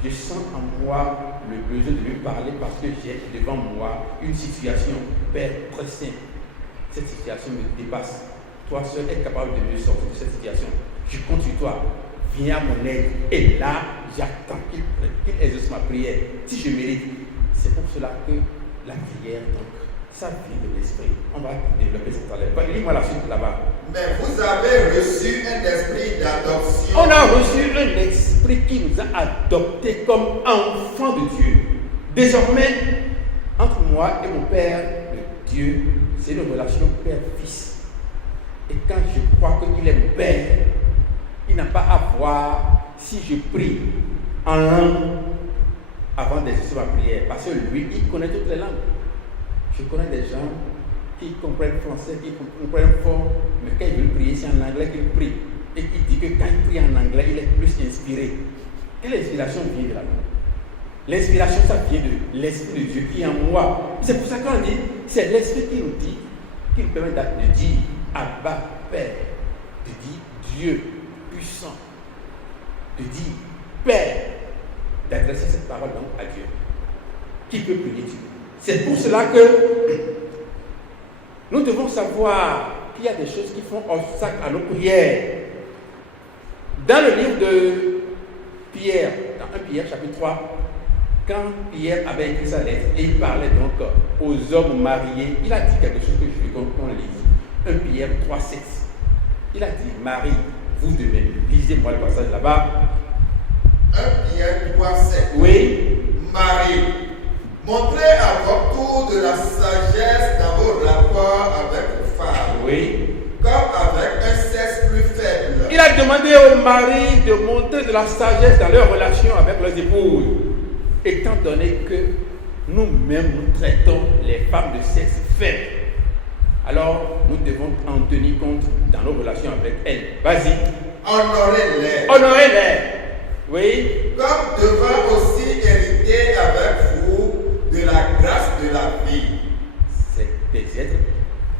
Je sens en moi le besoin de lui parler parce que j'ai devant moi une situation, Père très simple. Cette situation me dépasse. Toi seul es capable de me sortir de cette situation. Je compte sur toi. Viens à mon aide. Et là, j'attends qu'il exauce ma prière. Si je mérite, c'est pour cela que la prière, donc, ça vient de l'esprit. On va développer cette talent. Lis-moi la suite là-bas. Mais vous avez reçu un esprit d'adoption. On a reçu un esprit qui nous a adoptés comme enfants de Dieu. Désormais, entre moi et mon Père, le Dieu, c'est une relation père-fils. Et quand je crois qu'il est mon Père, il n'a pas à voir si je prie en langue avant d'exercer ma prière. Parce que lui, il connaît toutes les langues. Je connais des gens qui comprennent français, qui comprennent fort, mais quand ils veulent prier, c'est en anglais qu'ils prient. Et il dit que quand il prie en anglais, il est plus inspiré. Quelle inspiration vient de là? L'inspiration, ça vient de l'Esprit de Dieu qui est en moi. C'est pour ça qu'on dit, c'est l'Esprit qui nous dit, qui nous permet de dire Abba, Père, de dire Dieu puissant, de dire Père, d'adresser cette parole donc à Dieu. Qui peut prier Dieu? C'est pour cela que nous devons savoir qu'il y a des choses qui font obstacle à nos prières. Dans le livre de Pierre, dans 1 Pierre chapitre 3, quand Pierre avait écrit sa lettre et il parlait donc aux hommes mariés, il a dit quelque chose que je veux qu'on lise. 1 Pierre 3, 7. Il a dit, Marie, vous devez, lisez-moi le passage là-bas. 1 Pierre 3, 7. Oui. Marie, montrez à votre tour de la sagesse dans vos rapports avec vos femmes. Oui. Comme avec un sexe plus faible. Il a demandé aux maris de montrer de la sagesse dans leur relation avec leurs épouses. Étant donné que nous-mêmes nous traitons les femmes de sexe faible. Alors, nous devons en tenir compte dans nos relations avec elles. Vas-y. Honorez-les. Honorez-les. Oui. Comme devant aussi hériter avec vous de la grâce de la vie. C'est des êtres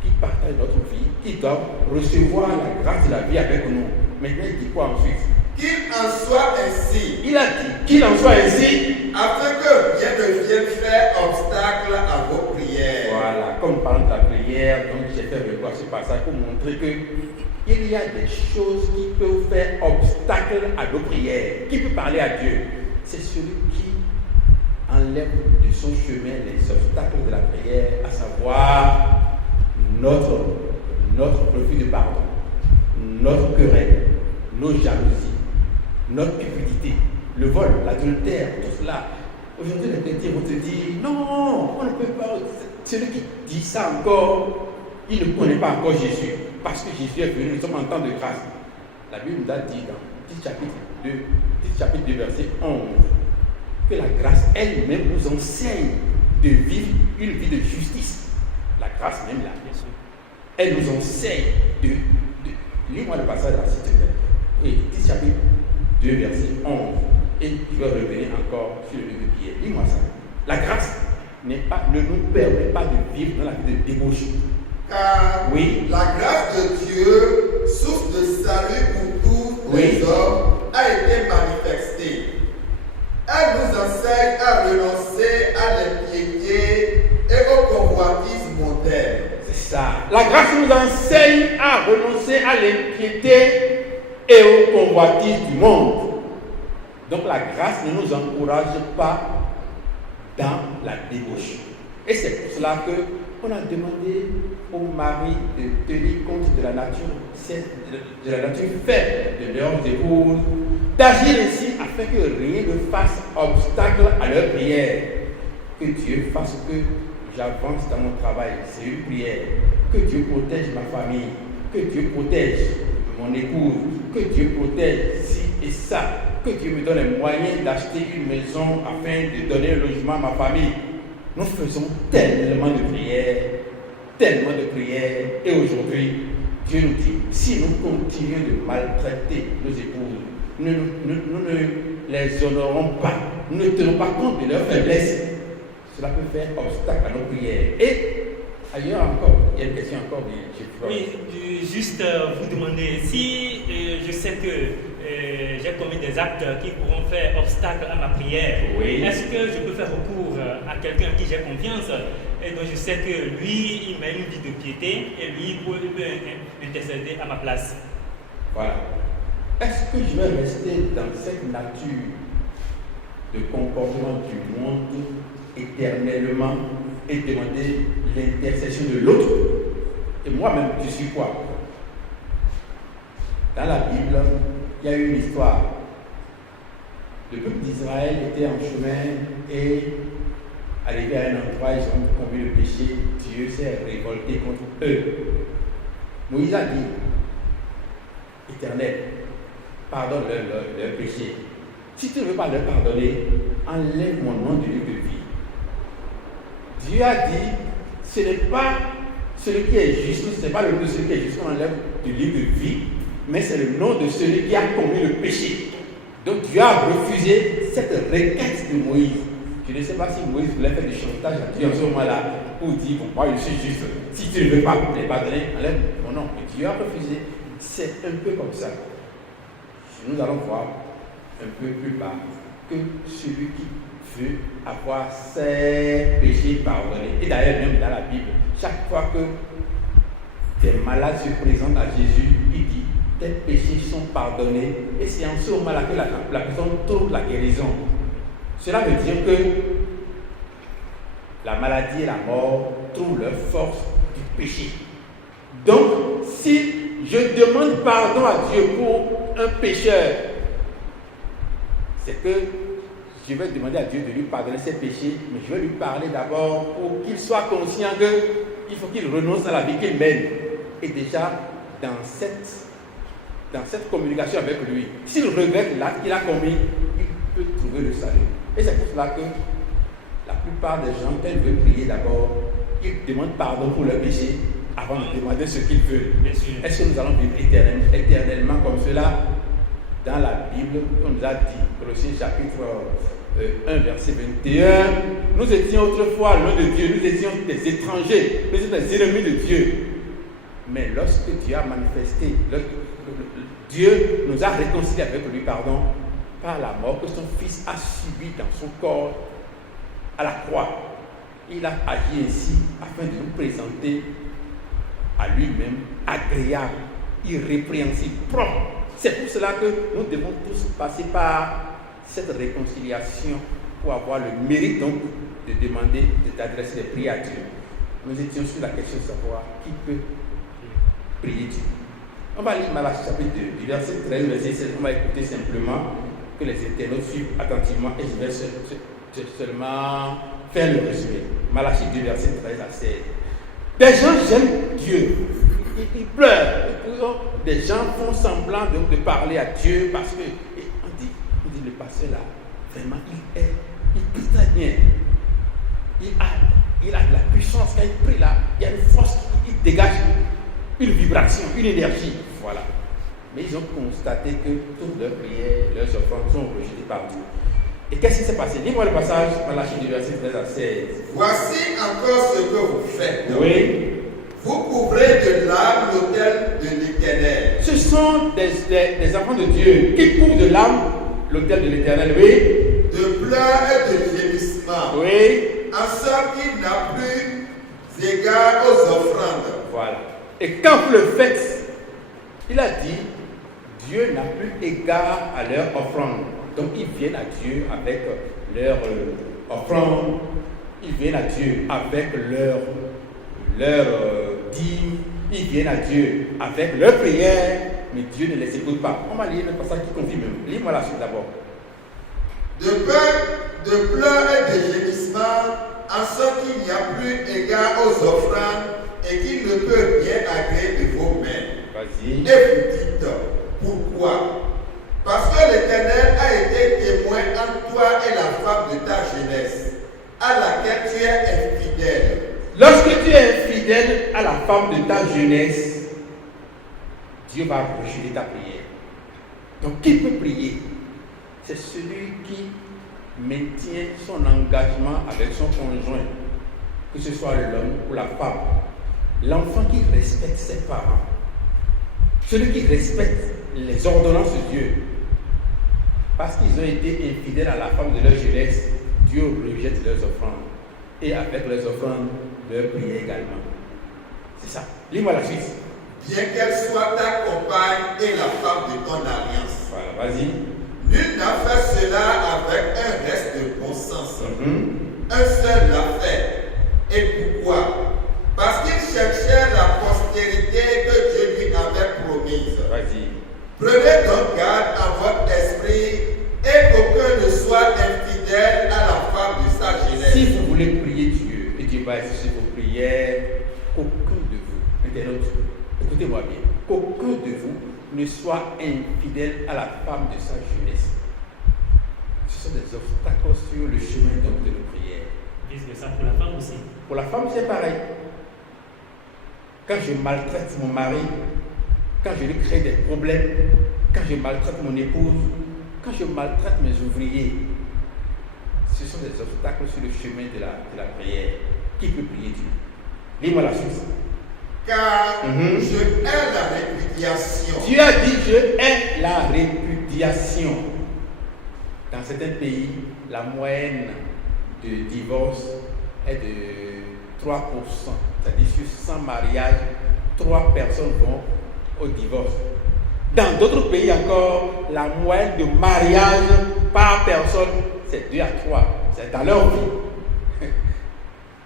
qui partagent notre vie, qui doivent recevoir la grâce de la vie avec nous. Maintenant, il dit quoi ensuite? Qu'il en soit ainsi. Il a dit qu'il en soit ainsi. Afin que rien ne vienne faire obstacle à vos prières. Voilà, comme parlant de la prière, donc j'ai fait revoir ce passage pour montrer qu'il y a des choses qui peuvent faire obstacle à nos prières. Qui peut parler à Dieu? C'est celui qui enlève de son chemin les obstacles de la prière, à savoir notre refus de pardon, notre querelle, nos jalousies, notre cupidité, le vol, l'adultère, tout cela. Aujourd'hui, les chrétiens vont te dire non, on ne peut pas. Celui qui dit ça encore, il ne connaît pas encore Jésus. Parce que Jésus est venu, nous sommes en temps de grâce. La Bible nous a dit dans 10 chapitre 2, verset 11, que la grâce elle-même nous enseigne de vivre une vie de justice. La grâce même là, bien sûr. Elle nous enseigne de lis-moi le passage là, s'il te plaît. Et 10 chapitre 2, verset 11. Et je vais revenir encore sur le livre de Pierre. Lis-moi ça. La grâce ne nous permet pas de vivre dans la vie de débauche. Car oui. La grâce de Dieu, source de salut pour tous les hommes, a été manifestée. Elle nous enseigne à renoncer à l'impiété et aux convoitises mondaines. C'est ça. La grâce nous enseigne à renoncer à l'impiété et aux convoitises du monde. Donc la grâce ne nous encourage pas dans la débauche. Et c'est pour cela qu'on a demandé aux maris de tenir compte de la nature faible de leurs épouses, d'agir ainsi afin que rien ne fasse obstacle à leur prière. Que Dieu fasse que j'avance dans mon travail, c'est une prière. Que Dieu protège ma famille, que Dieu protège mon épouse, que Dieu protège ci et ça, que Dieu me donne les moyens d'acheter une maison afin de donner un logement à ma famille. Nous faisons tellement de prières, et aujourd'hui, Dieu nous dit, si nous continuons de maltraiter nos épouses, nous ne les honorons pas, nous ne tenons pas compte de leur faiblesse, cela peut faire obstacle à nos prières. Et ailleurs encore, il y a une question encore. Oui, juste vous demander, si je sais que j'ai commis des actes qui pourront faire obstacle à ma prière, oui. Est-ce que je peux faire recours à quelqu'un en qui j'ai confiance et dont je sais que lui, il mène une vie de piété et lui, il peut intercéder à ma place? Voilà. Est-ce que je vais rester dans cette nature de comportement du monde éternellement et demander l'intercession de l'autre? Et moi-même, je suis quoi? Dans la Bible, il y a eu une histoire. Le peuple d'Israël était en chemin et arrivé à un endroit, ils ont commis le péché. Dieu s'est révolté contre eux. Moïse a dit, Éternel, pardonne leur péché. Si tu ne veux pas leur pardonner, enlève mon nom du livre de vie. Dieu a dit, ce n'est pas celui qui est juste, ce n'est pas le nom de celui qui est juste qu'on enlève du livre de vie, mais c'est le nom de celui qui a commis le péché. Donc Dieu a refusé cette requête de Moïse. Je ne sais pas si Moïse voulait faire du chantage à Dieu en ce moment-là pour dire, bon, moi je suis juste, si tu ne veux pas les pardonner, enlève mon nom. Mais Dieu a refusé. C'est un peu comme ça. Nous allons voir un peu plus bas que celui qui veut avoir ses péchés pardonnés. Et d'ailleurs, même dans la Bible, chaque fois que des malades se présentent à Jésus, il dit, tes péchés sont pardonnés. Et c'est en ce moment-là que la personne trouve la guérison. Cela veut dire que la maladie et la mort trouvent leur force du péché. Donc, si je demande pardon à Dieu pour un pécheur, c'est que je vais demander à Dieu de lui pardonner ses péchés, mais je vais lui parler d'abord pour qu'il soit conscient qu'il faut qu'il renonce à la vie qu'il mène. Et déjà, dans cette communication avec lui, s'il regrette l'acte qu'il a commis, il peut trouver le salut. Et c'est pour cela que la plupart des gens, quand ils veulent prier d'abord, ils demandent pardon pour leur péché avant de demander ce qu'ils veulent. Est-ce que nous allons vivre éternellement comme cela? Dans la Bible, on nous a dit, Colossiens chapitre 1, verset 21, nous étions autrefois loin de Dieu, nous étions des étrangers, nous étions des ennemis de Dieu. Mais lorsque Dieu a manifesté, Dieu nous a réconciliés avec lui, par la mort que son Fils a subi dans son corps à la croix. Il a agi ainsi afin de nous présenter à lui-même agréable, irrépréhensible, propre. C'est pour cela que nous devons tous passer par cette réconciliation pour avoir le mérite donc de demander, d'adresser des prières à Dieu. Nous étions sur la question de savoir qui peut prier Dieu. On va lire Malachie chapitre 2, du verset 13, verset 16. On va écouter simplement que les internautes suivent attentivement et je vais seulement faire le résumé. Malachie 2, verset 13 à 16. Des gens gênent Dieu. Ils pleurent. Des gens font semblant donc de parler à Dieu parce que on dit le pasteur là, vraiment, il prie très bien. Il a de la puissance. Quand il prie là, il y a une force qui dégage une vibration, une énergie. Voilà. Mais ils ont constaté que toutes leurs prières, leurs offrandes sont rejetées par Dieu. Et qu'est-ce qui s'est passé? Lis-moi le passage dans la Chine du verset 13 à 16. Voici encore ce que vous faites. Oui. Vous couvrez de larmes l'autel de l'Éternel. Ce sont des enfants de Dieu qui couvrent de larmes l'autel de l'Éternel. Oui. De pleurs et de gémissements. Oui. En sorte qu'il n'a plus égard aux offrandes. Voilà. Et quand vous le faites, il a dit, Dieu n'a plus égard à leur offrande. Donc ils viennent à Dieu avec leur offrande, ils viennent à Dieu avec leur dîme, ils viennent à Dieu avec leur prière, mais Dieu ne les écoute pas. On va lire le passage qui confirme. Lis-moi la suite d'abord. De pleurs et de gémissements, en sorte qu'il n'y a plus égard aux offrandes et qu'il ne peut bien agréer de vos mains. Vas-y. Et vous dites, pourquoi? Parce que l'Éternel a été témoin entre toi et la femme de ta jeunesse, à laquelle tu es infidèle. Lorsque tu es infidèle à la femme de ta jeunesse, Dieu va rejeter ta prière. Donc qui peut prier? C'est celui qui maintient son engagement avec son conjoint, que ce soit l'homme ou la femme. L'enfant qui respecte ses parents, celui qui respecte les ordonnances de Dieu, parce qu'ils ont été infidèles à la femme de leur jeunesse, Dieu rejette leurs offrandes. Et avec leurs offrandes, leur prière également. C'est ça. Lis-moi la suite. Bien qu'elle soit ta compagne et la femme de ton alliance. Voilà, vas-y. Nul n'a fait cela avec un reste de bon sens. Un seul l'a fait. Et pourquoi? Parce qu'il cherchait la postérité que Dieu lui avait promise. Vas-y. Prenez donc garde à votre esprit et qu'aucun ne soit infidèle à la femme de sa jeunesse. Si vous voulez prier Dieu, et Dieu va exaucer vos prières, qu'aucun de vous, internautes, écoutez-moi bien, qu'aucun de vous ne soit infidèle à la femme de sa jeunesse. Ce sont des obstacles sur le chemin donc de nos prières. Est-ce que ça pour la femme aussi? Pour la femme, c'est pareil. Quand je maltraite mon mari, quand je lui crée des problèmes, quand je maltraite mon épouse, quand je maltraite mes ouvriers, ce sont des obstacles sur le chemin de la prière. Qui peut prier Dieu? Lis-moi la suite. Car je hais la répudiation. Dieu a dit, je hais la répudiation. Dans certains pays, la moyenne de divorce est de 3%. C'est-à-dire sur 100 mariages, 3 personnes vont au divorce. Dans d'autres pays encore, la moyenne de mariage par personne, c'est 2 à 3. C'est dans leur vie.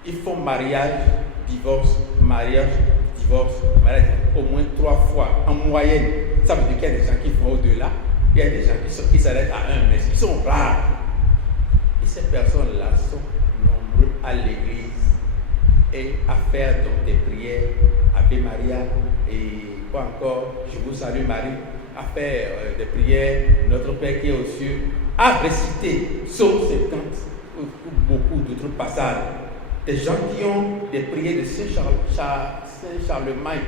Ils font mariage, divorce, mariage, divorce, mariage, au moins 3 fois en moyenne. Ça veut dire qu'il y a des gens qui vont au-delà, il y a des gens qui s'arrêtent à 1, mais ils sont rares. Et ces personnes-là sont nombreux à l'église et à faire donc des prières, Ave Maria et quoi encore, je vous salue Marie, à faire des prières, Notre Père qui est aux cieux, à réciter Psaume 50 beaucoup d'autres passages. Des gens qui ont des prières de Saint-Charlemagne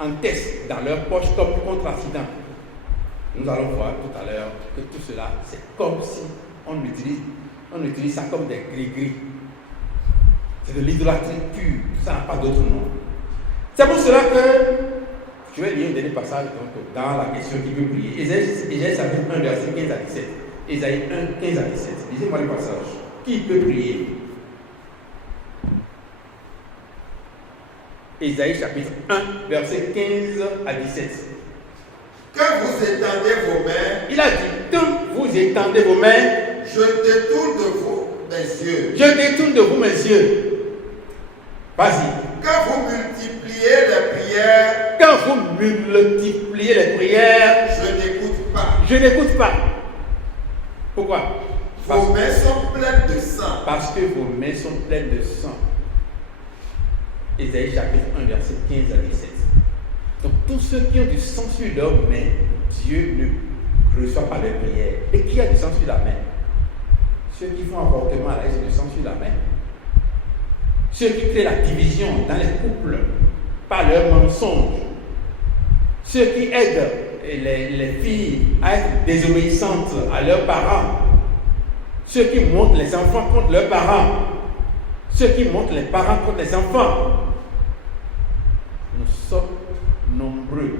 en tête dans leur poche comme contre accident. Nous allons voir tout à l'heure que tout cela, c'est comme si on utilise ça comme des gris-gris. C'est de l'idolâtrie pure, ça n'a pas d'autre nom. C'est pour cela que je vais lire un dernier passage donc, dans la question qui veut prier. Ésaïe chapitre 1, verset 15 à 17. Ésaïe 1, 15 à 17. Lisez-moi le passage. Qui peut prier? Ésaïe chapitre 1, verset 15 à 17. Quand vous étendez vos mains, Il a dit, quand vous étendez vos mains, je détourne de vous mes yeux. je détourne de vous mes yeux. Vas-y. Quand vous multipliez les prières, Quand vous multipliez les prières, je n'écoute pas. je n'écoute pas. Pourquoi? Vos mains sont pleines de sang. Parce que vos mains sont pleines de sang. Ésaïe chapitre 1, verset 15 à 17. Donc tous ceux qui ont du sang sur leurs mains, Dieu ne reçoit pas leurs prières. Et qui a du sang sur la main? Ceux qui font avortement à l'aise du sang sur la main. Ceux qui créent la division dans les couples par leurs mensonges. Ceux qui aident les filles à être désobéissantes à leurs parents. Ceux qui montent les enfants contre leurs parents. Ceux qui montent les parents contre les enfants. Nous sommes nombreux.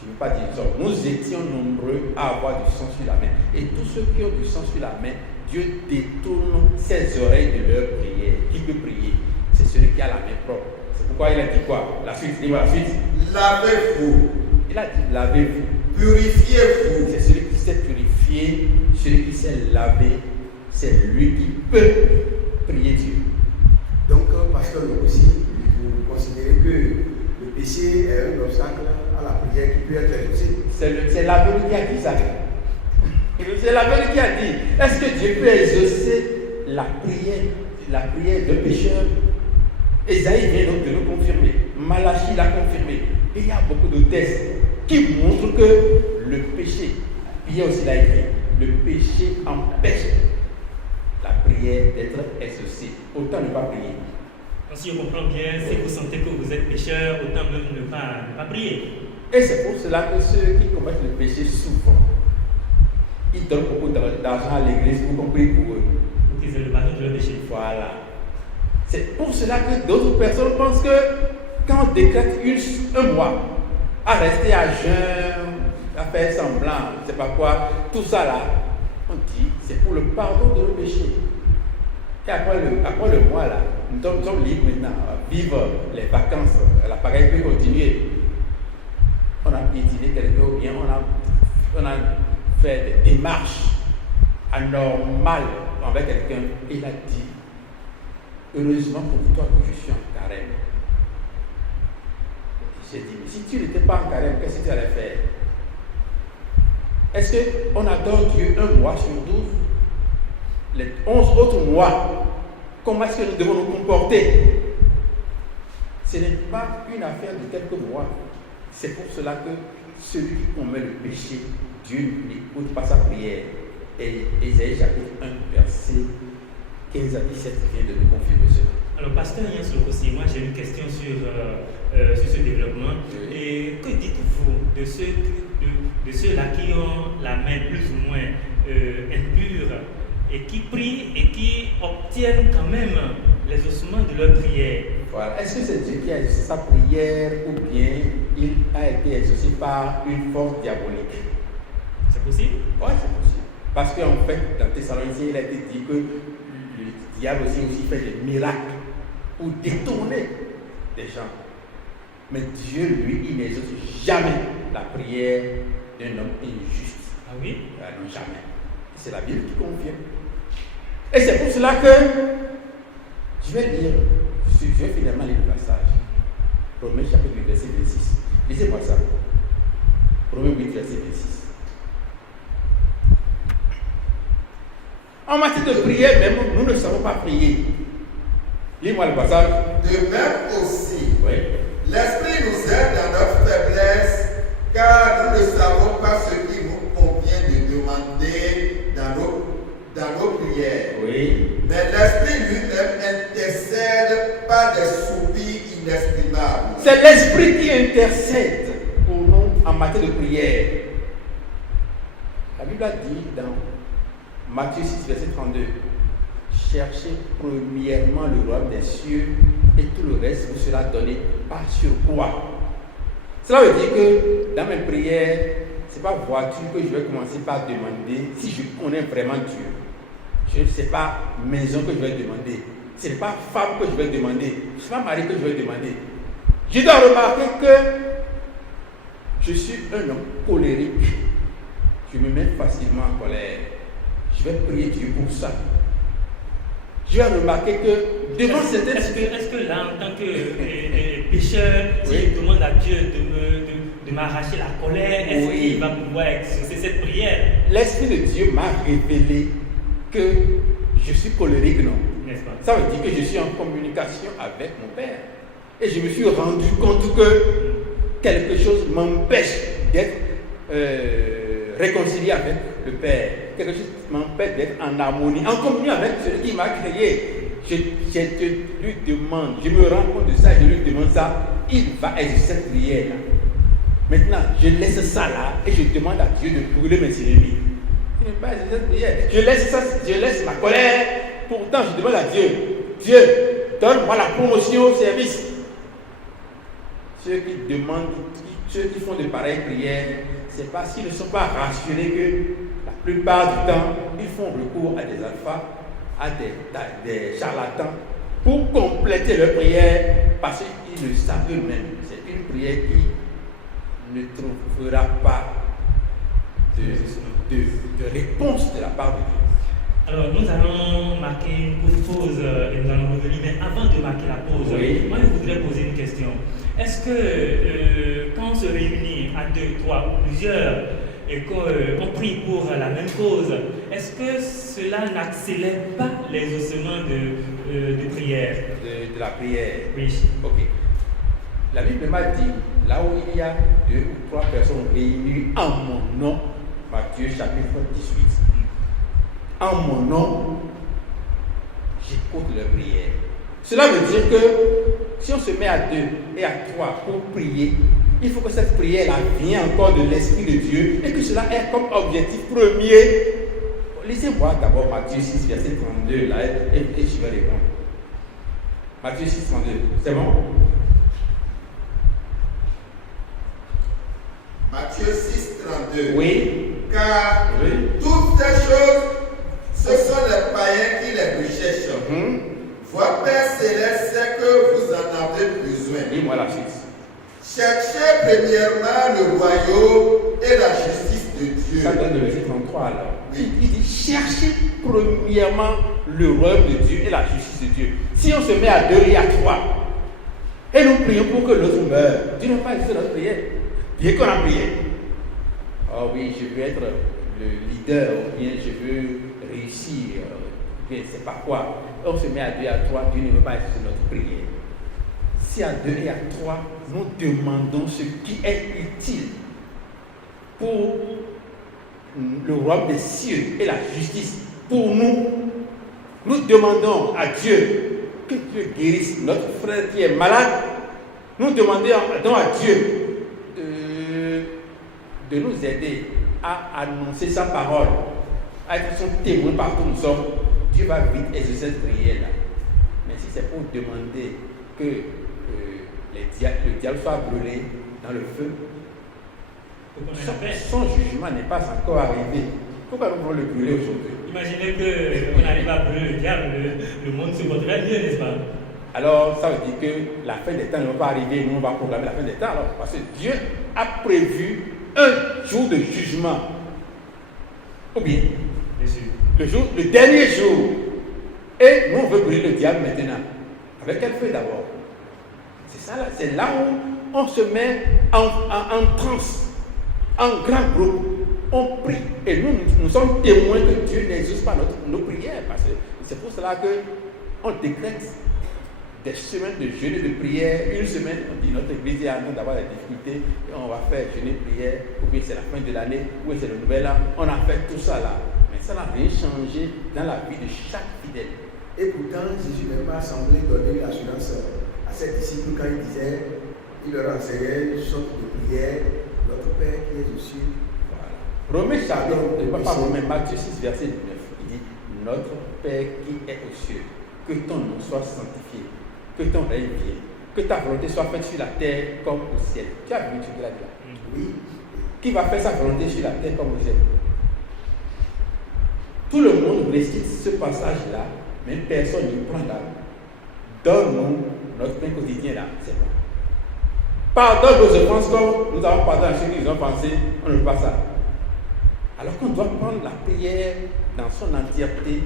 Je ne veux pas dire nous sommes. Nous étions nombreux à avoir du sang sur la main. Et tous ceux qui ont du sang sur la main, Dieu détourne ses oreilles de leur prière. Qui peut prier? C'est celui qui a la main propre. C'est pourquoi il a dit quoi? La suite, dis-moi la suite. Lavez-vous. Il a dit lavez-vous. Purifiez-vous. C'est celui qui s'est purifié, celui qui s'est lavé. C'est lui qui peut prier Dieu. Donc, pasteur, aussi, vous considérez que le péché est un obstacle à la prière qui peut être exaucée? C'est la vérité qui a dit ça. C'est la vérité qui a dit. Est-ce que Dieu peut exaucer la prière de pécheur? Ésaïe vient donc de nous confirmer. Malachie l'a confirmé. Et il y a beaucoup de tests qui montrent que le péché, Pierre aussi l'a écrit, le péché empêche la prière d'être exaucée. Autant ne pas prier. Donc, si je comprends bien, si vous sentez que vous êtes pécheur, autant même ne pas prier. Et c'est pour cela que ceux qui commettent le péché souvent, ils donnent beaucoup d'argent à l'église pour qu'on prie pour eux. Pour qu'ils aient le pardon de leur péché. Voilà. C'est pour cela que d'autres personnes pensent que quand on décrète un mois à rester à jeûne, à faire semblant, je ne sais pas quoi, tout ça là, on dit c'est pour le pardon de nos péchés. Et après le mois là, nous sommes libres maintenant, à vivre les vacances, l'appareil peut continuer. On a piétiné quelqu'un ou bien on a fait des démarches anormales envers quelqu'un. Il a dit, heureusement pour toi que je suis en carême. J'ai dit, mais si tu n'étais pas en carême, qu'est-ce que tu allais faire? Est-ce qu'on adore Dieu un mois sur 12? Les 11 autres mois, comment est-ce que nous devons nous comporter? Ce n'est pas une affaire de quelques mois. C'est pour cela que celui qui commet le péché, Dieu n'écoute pas sa prière. Et Ésaïe chapitre 1, verset 15 à 17 vient de nous confirmer cela. Alors, pasteur Yann Solokossi, moi j'ai une question sur ce développement. Oui. Et que dites-vous de ceux-là qui ont la main plus ou moins impure et qui prient et qui obtiennent quand même les ossements de leur prière? Voilà. Est-ce que c'est Dieu qui a exaucé sa prière ou bien il a été exaucé par une force diabolique? C'est possible? Oui, c'est possible. Parce qu'en fait, dans Thessaloniciens, il a été dit que le diable aussi fait des miracles pour détourner des gens. Mais Dieu, lui, il n'exauce jamais la prière d'un homme injuste. Ah oui? Non, jamais. C'est la Bible qui confirme. Et c'est pour cela que je vais finalement lire le passage. Romains chapitre 8, verset 26. Lisez-moi ça. Romains 8, verset 26. En matière de prière, même, nous ne savons pas prier. Lis-moi le passage. De même aussi, Oui. l'Esprit nous aide dans notre faiblesse, car nous ne savons pas ce qui nous convient de demander dans nos prières. Oui. c'est l'Esprit qui intercède pour nous en matière de prière. La Bible a dit dans Matthieu 6, verset 32, cherchez premièrement le royaume des cieux et tout le reste vous sera donné par surcroît. Cela veut dire que dans mes prières, ce n'est pas voiture que je vais commencer par demander si je connais vraiment Dieu. Ce n'est pas maison que je vais demander. Ce n'est pas femme que je vais demander. Ce n'est pas mari que je vais demander. Je dois remarquer que je suis un homme colérique. Je me mets facilement en colère. Je vais prier Dieu pour ça. Je vais remarquer que devant certaines... Est-ce que là, en tant que pécheur, si je demande à Dieu de m'arracher la colère, est-ce qu'il va pouvoir exaucer cette prière? L'Esprit de Dieu m'a révélé que je suis colérique, non? N'est-ce pas? Ça veut dire que je suis en communication avec mon Père. Et je me suis rendu compte que quelque chose m'empêche d'être réconcilié avec le Père. Quelque chose m'empêche d'être en harmonie, en communion avec celui qui m'a créé. Je lui demande, je me rends compte de ça, je lui demande ça, il va exercer cette prière-là. Maintenant, je laisse ça là et je demande à Dieu de brûler mes ennemis. Il ne va pas exercer cette prière. Je laisse ma colère, pourtant je demande à Dieu, Dieu, donne-moi la promotion au service. Ceux qui demandent, ceux qui font de pareilles prières, c'est parce qu'ils ne sont pas rassurés que la plupart du temps, ils font recours à des alphas, à des charlatans pour compléter leur prière parce qu'ils le savent eux-mêmes. C'est une prière qui ne trouvera pas de réponse de la part de Dieu. Alors, nous allons marquer une courte pause et nous allons revenir. Mais avant de marquer la pause, moi je voudrais poser une question. Est-ce que quand on se réunit à 2, 3 ou plusieurs et qu'on prie pour la même cause, est-ce que cela n'accélère pas l'exaucement de prière? De la prière. Oui. Ok. La Bible m'a dit, là où il y a 2 ou 3 personnes réunies en mon nom, Matthieu chapitre 18, en mon nom, j'écoute leur prière. Cela veut dire que si on se met à 2 et à 3 pour prier, il faut que cette prière-là vienne encore de l'Esprit de Dieu et que cela ait comme objectif premier. Laissez-moi d'abord Matthieu 6, verset 32, là, et je vais répondre. Matthieu 6, 32, c'est bon? Matthieu 6, 32. Oui. Car toutes ces choses, ce sont les païens qui les recherchent. Votre Père Céleste sait que vous en avez besoin. Dis-moi la suite. Cherchez premièrement le royaume et la justice de Dieu. Ça donne le verset 33 alors. Oui. Il dit cherchez premièrement le royaume de Dieu et la justice de Dieu. Si on se met à 2 et à 3 et nous prions pour que l'autre meure, Dieu n'a pas exaucé notre prière. Bien qu'on a prié. Oh oui, je veux être le leader, ou bien je veux réussir, ou bien c'est pas quoi. On se met à 2 et à 3, Dieu ne veut pas exaucer notre prière. Si à 2 et à 3, nous demandons ce qui est utile pour le royaume des cieux et la justice, pour nous, nous demandons à Dieu que Dieu guérisse notre frère qui est malade. Nous demandons à Dieu de nous aider à annoncer sa parole, à être son témoin partout où nous sommes. Dieu va vite exaucer cette prière-là. Mais si c'est pour demander que le diable soit brûlé dans le feu, son jugement n'est pas encore arrivé. Pourquoi nous voulons le brûler aujourd'hui? Imaginez qu'on arrive à brûler le diable, le monde se porterait mieux, n'est-ce pas? Alors, ça veut dire que la fin des temps ne va pas arriver, nous on va proclamer la fin des temps. Alors, parce que Dieu a prévu un jour de jugement. Ou bien, le dernier jour. Et nous on veut brûler le diable maintenant. Avec quel feu d'abord? C'est ça là, c'est là où on se met en transe, en grand groupe. On prie. Et nous sommes témoins que Dieu n'exauce pas nos prières. Parce que c'est pour cela qu'on décrète des semaines de jeûne et de prière. Une semaine, on dit notre église est en train d'avoir des difficultés et on va faire jeûne et prière, ou bien c'est la fin de l'année, ou bien c'est le nouvel an. On a fait tout ça là. Mais ça n'a rien changé dans la vie de chaque fidèle. Et pourtant, Jésus n'a pas semblé donner l'assurance à ses disciples quand il disait il leur enseignait une sorte de prière, notre Père qui est aux cieux. Voilà. Matthieu 6, verset 9, il dit, notre Père qui est aux cieux, que ton nom soit sanctifié, que ton règne vienne, que ta volonté soit faite sur la terre comme au ciel. Tu as vu ce qu'il a dit là? Oui. Qui va faire sa volonté sur la terre comme au ciel? Tout le monde récite ce passage-là, mais personne ne prend là. Donne-nous notre pain quotidien là, c'est bon. Pardonne nos offenses comme nous avons pardonné à ceux qui nous ont pensé, on ne veut pas ça. Alors qu'on doit prendre la prière dans son entièreté,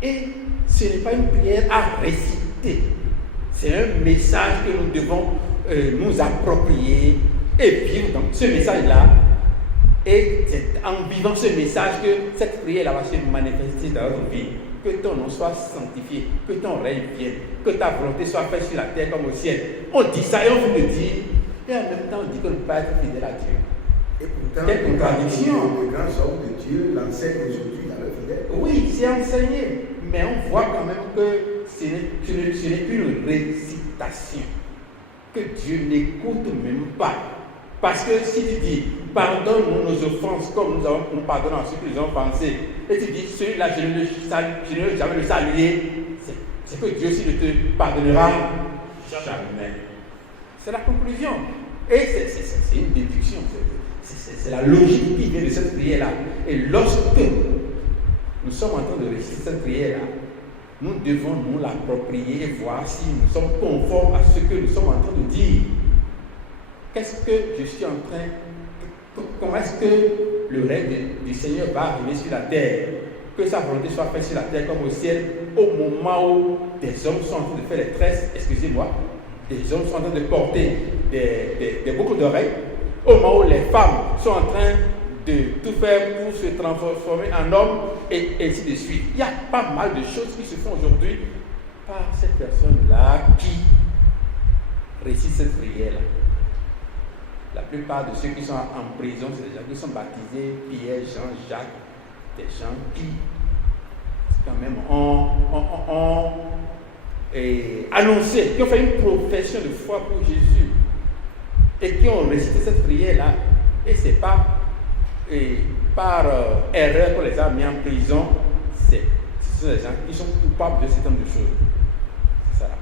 et ce n'est pas une prière à réciter, c'est un message que nous devons nous approprier et vivre dans ce message-là. Et c'est en vivant ce message que cette prière va se manifester dans notre vie. Que ton nom soit sanctifié, que ton règne vienne, que ta volonté soit faite sur la terre comme au ciel. On dit ça et on veut le dire, et en même temps on dit qu'on ne peut pas être fidèle à Dieu. Et pourtant, quelle contradiction! Les grands hommes de Dieu l'enseignent aujourd'hui à leurs fidèles. Oui, c'est enseigné, mais on voit quand même que ce n'est qu'une récitation, que Dieu n'écoute même pas. Parce que si tu dis, pardonne-nous nos offenses comme nous pardonnons à ceux qui nous ont pensé, et tu dis, celui-là, je ne veux jamais le saluer, c'est que Dieu aussi ne te pardonnera jamais. C'est la conclusion. Et c'est une déduction. C'est la logique qui vient de cette prière-là. Et lorsque nous sommes en train de réciter cette prière-là, nous devons nous l'approprier et voir si nous sommes conformes à ce que nous sommes en train de dire. Qu'est-ce que je suis en train, comment est-ce que le règne du Seigneur va arriver sur la terre? Que sa volonté soit faite sur la terre comme au ciel, au moment où des hommes sont en train de faire les tresses, excusez-moi, des hommes sont en train de porter des boucles d'oreilles, au moment où les femmes sont en train de tout faire pour se transformer en hommes, et ainsi de suite. Il y a pas mal de choses qui se font aujourd'hui par cette personne-là qui récite cette prière-là. La plupart de ceux qui sont en prison, c'est des gens qui sont baptisés, Pierre, Jean, Jacques, des gens qui, quand même, ont annoncé, qui ont fait une profession de foi pour Jésus et qui ont récité cette prière-là. Et ce n'est pas par erreur qu'on les a mis en prison, ce sont des gens qui sont coupables de ce nombre de choses. C'est ça là.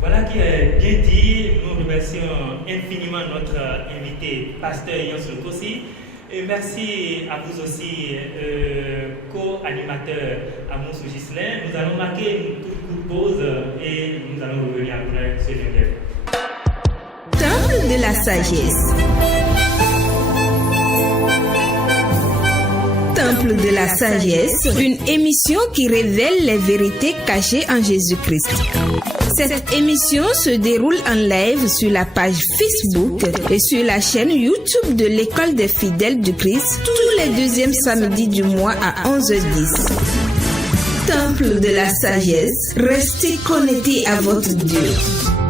Voilà qui est bien dit. Nous remercions infiniment notre invité, Pasteur Yons Kossi. Et merci à vous aussi, co-animateur Amos Gislain. Nous allons marquer une toute courte pause et nous allons revenir après ce jingle. Temple de la sagesse. Temple de la sagesse, une émission qui révèle les vérités cachées en Jésus-Christ. Cette émission se déroule en live sur la page Facebook et sur la chaîne YouTube de l'École des fidèles du Christ tous les deuxièmes samedis du mois à 11h10. Temple de la sagesse, restez connectés à votre Dieu.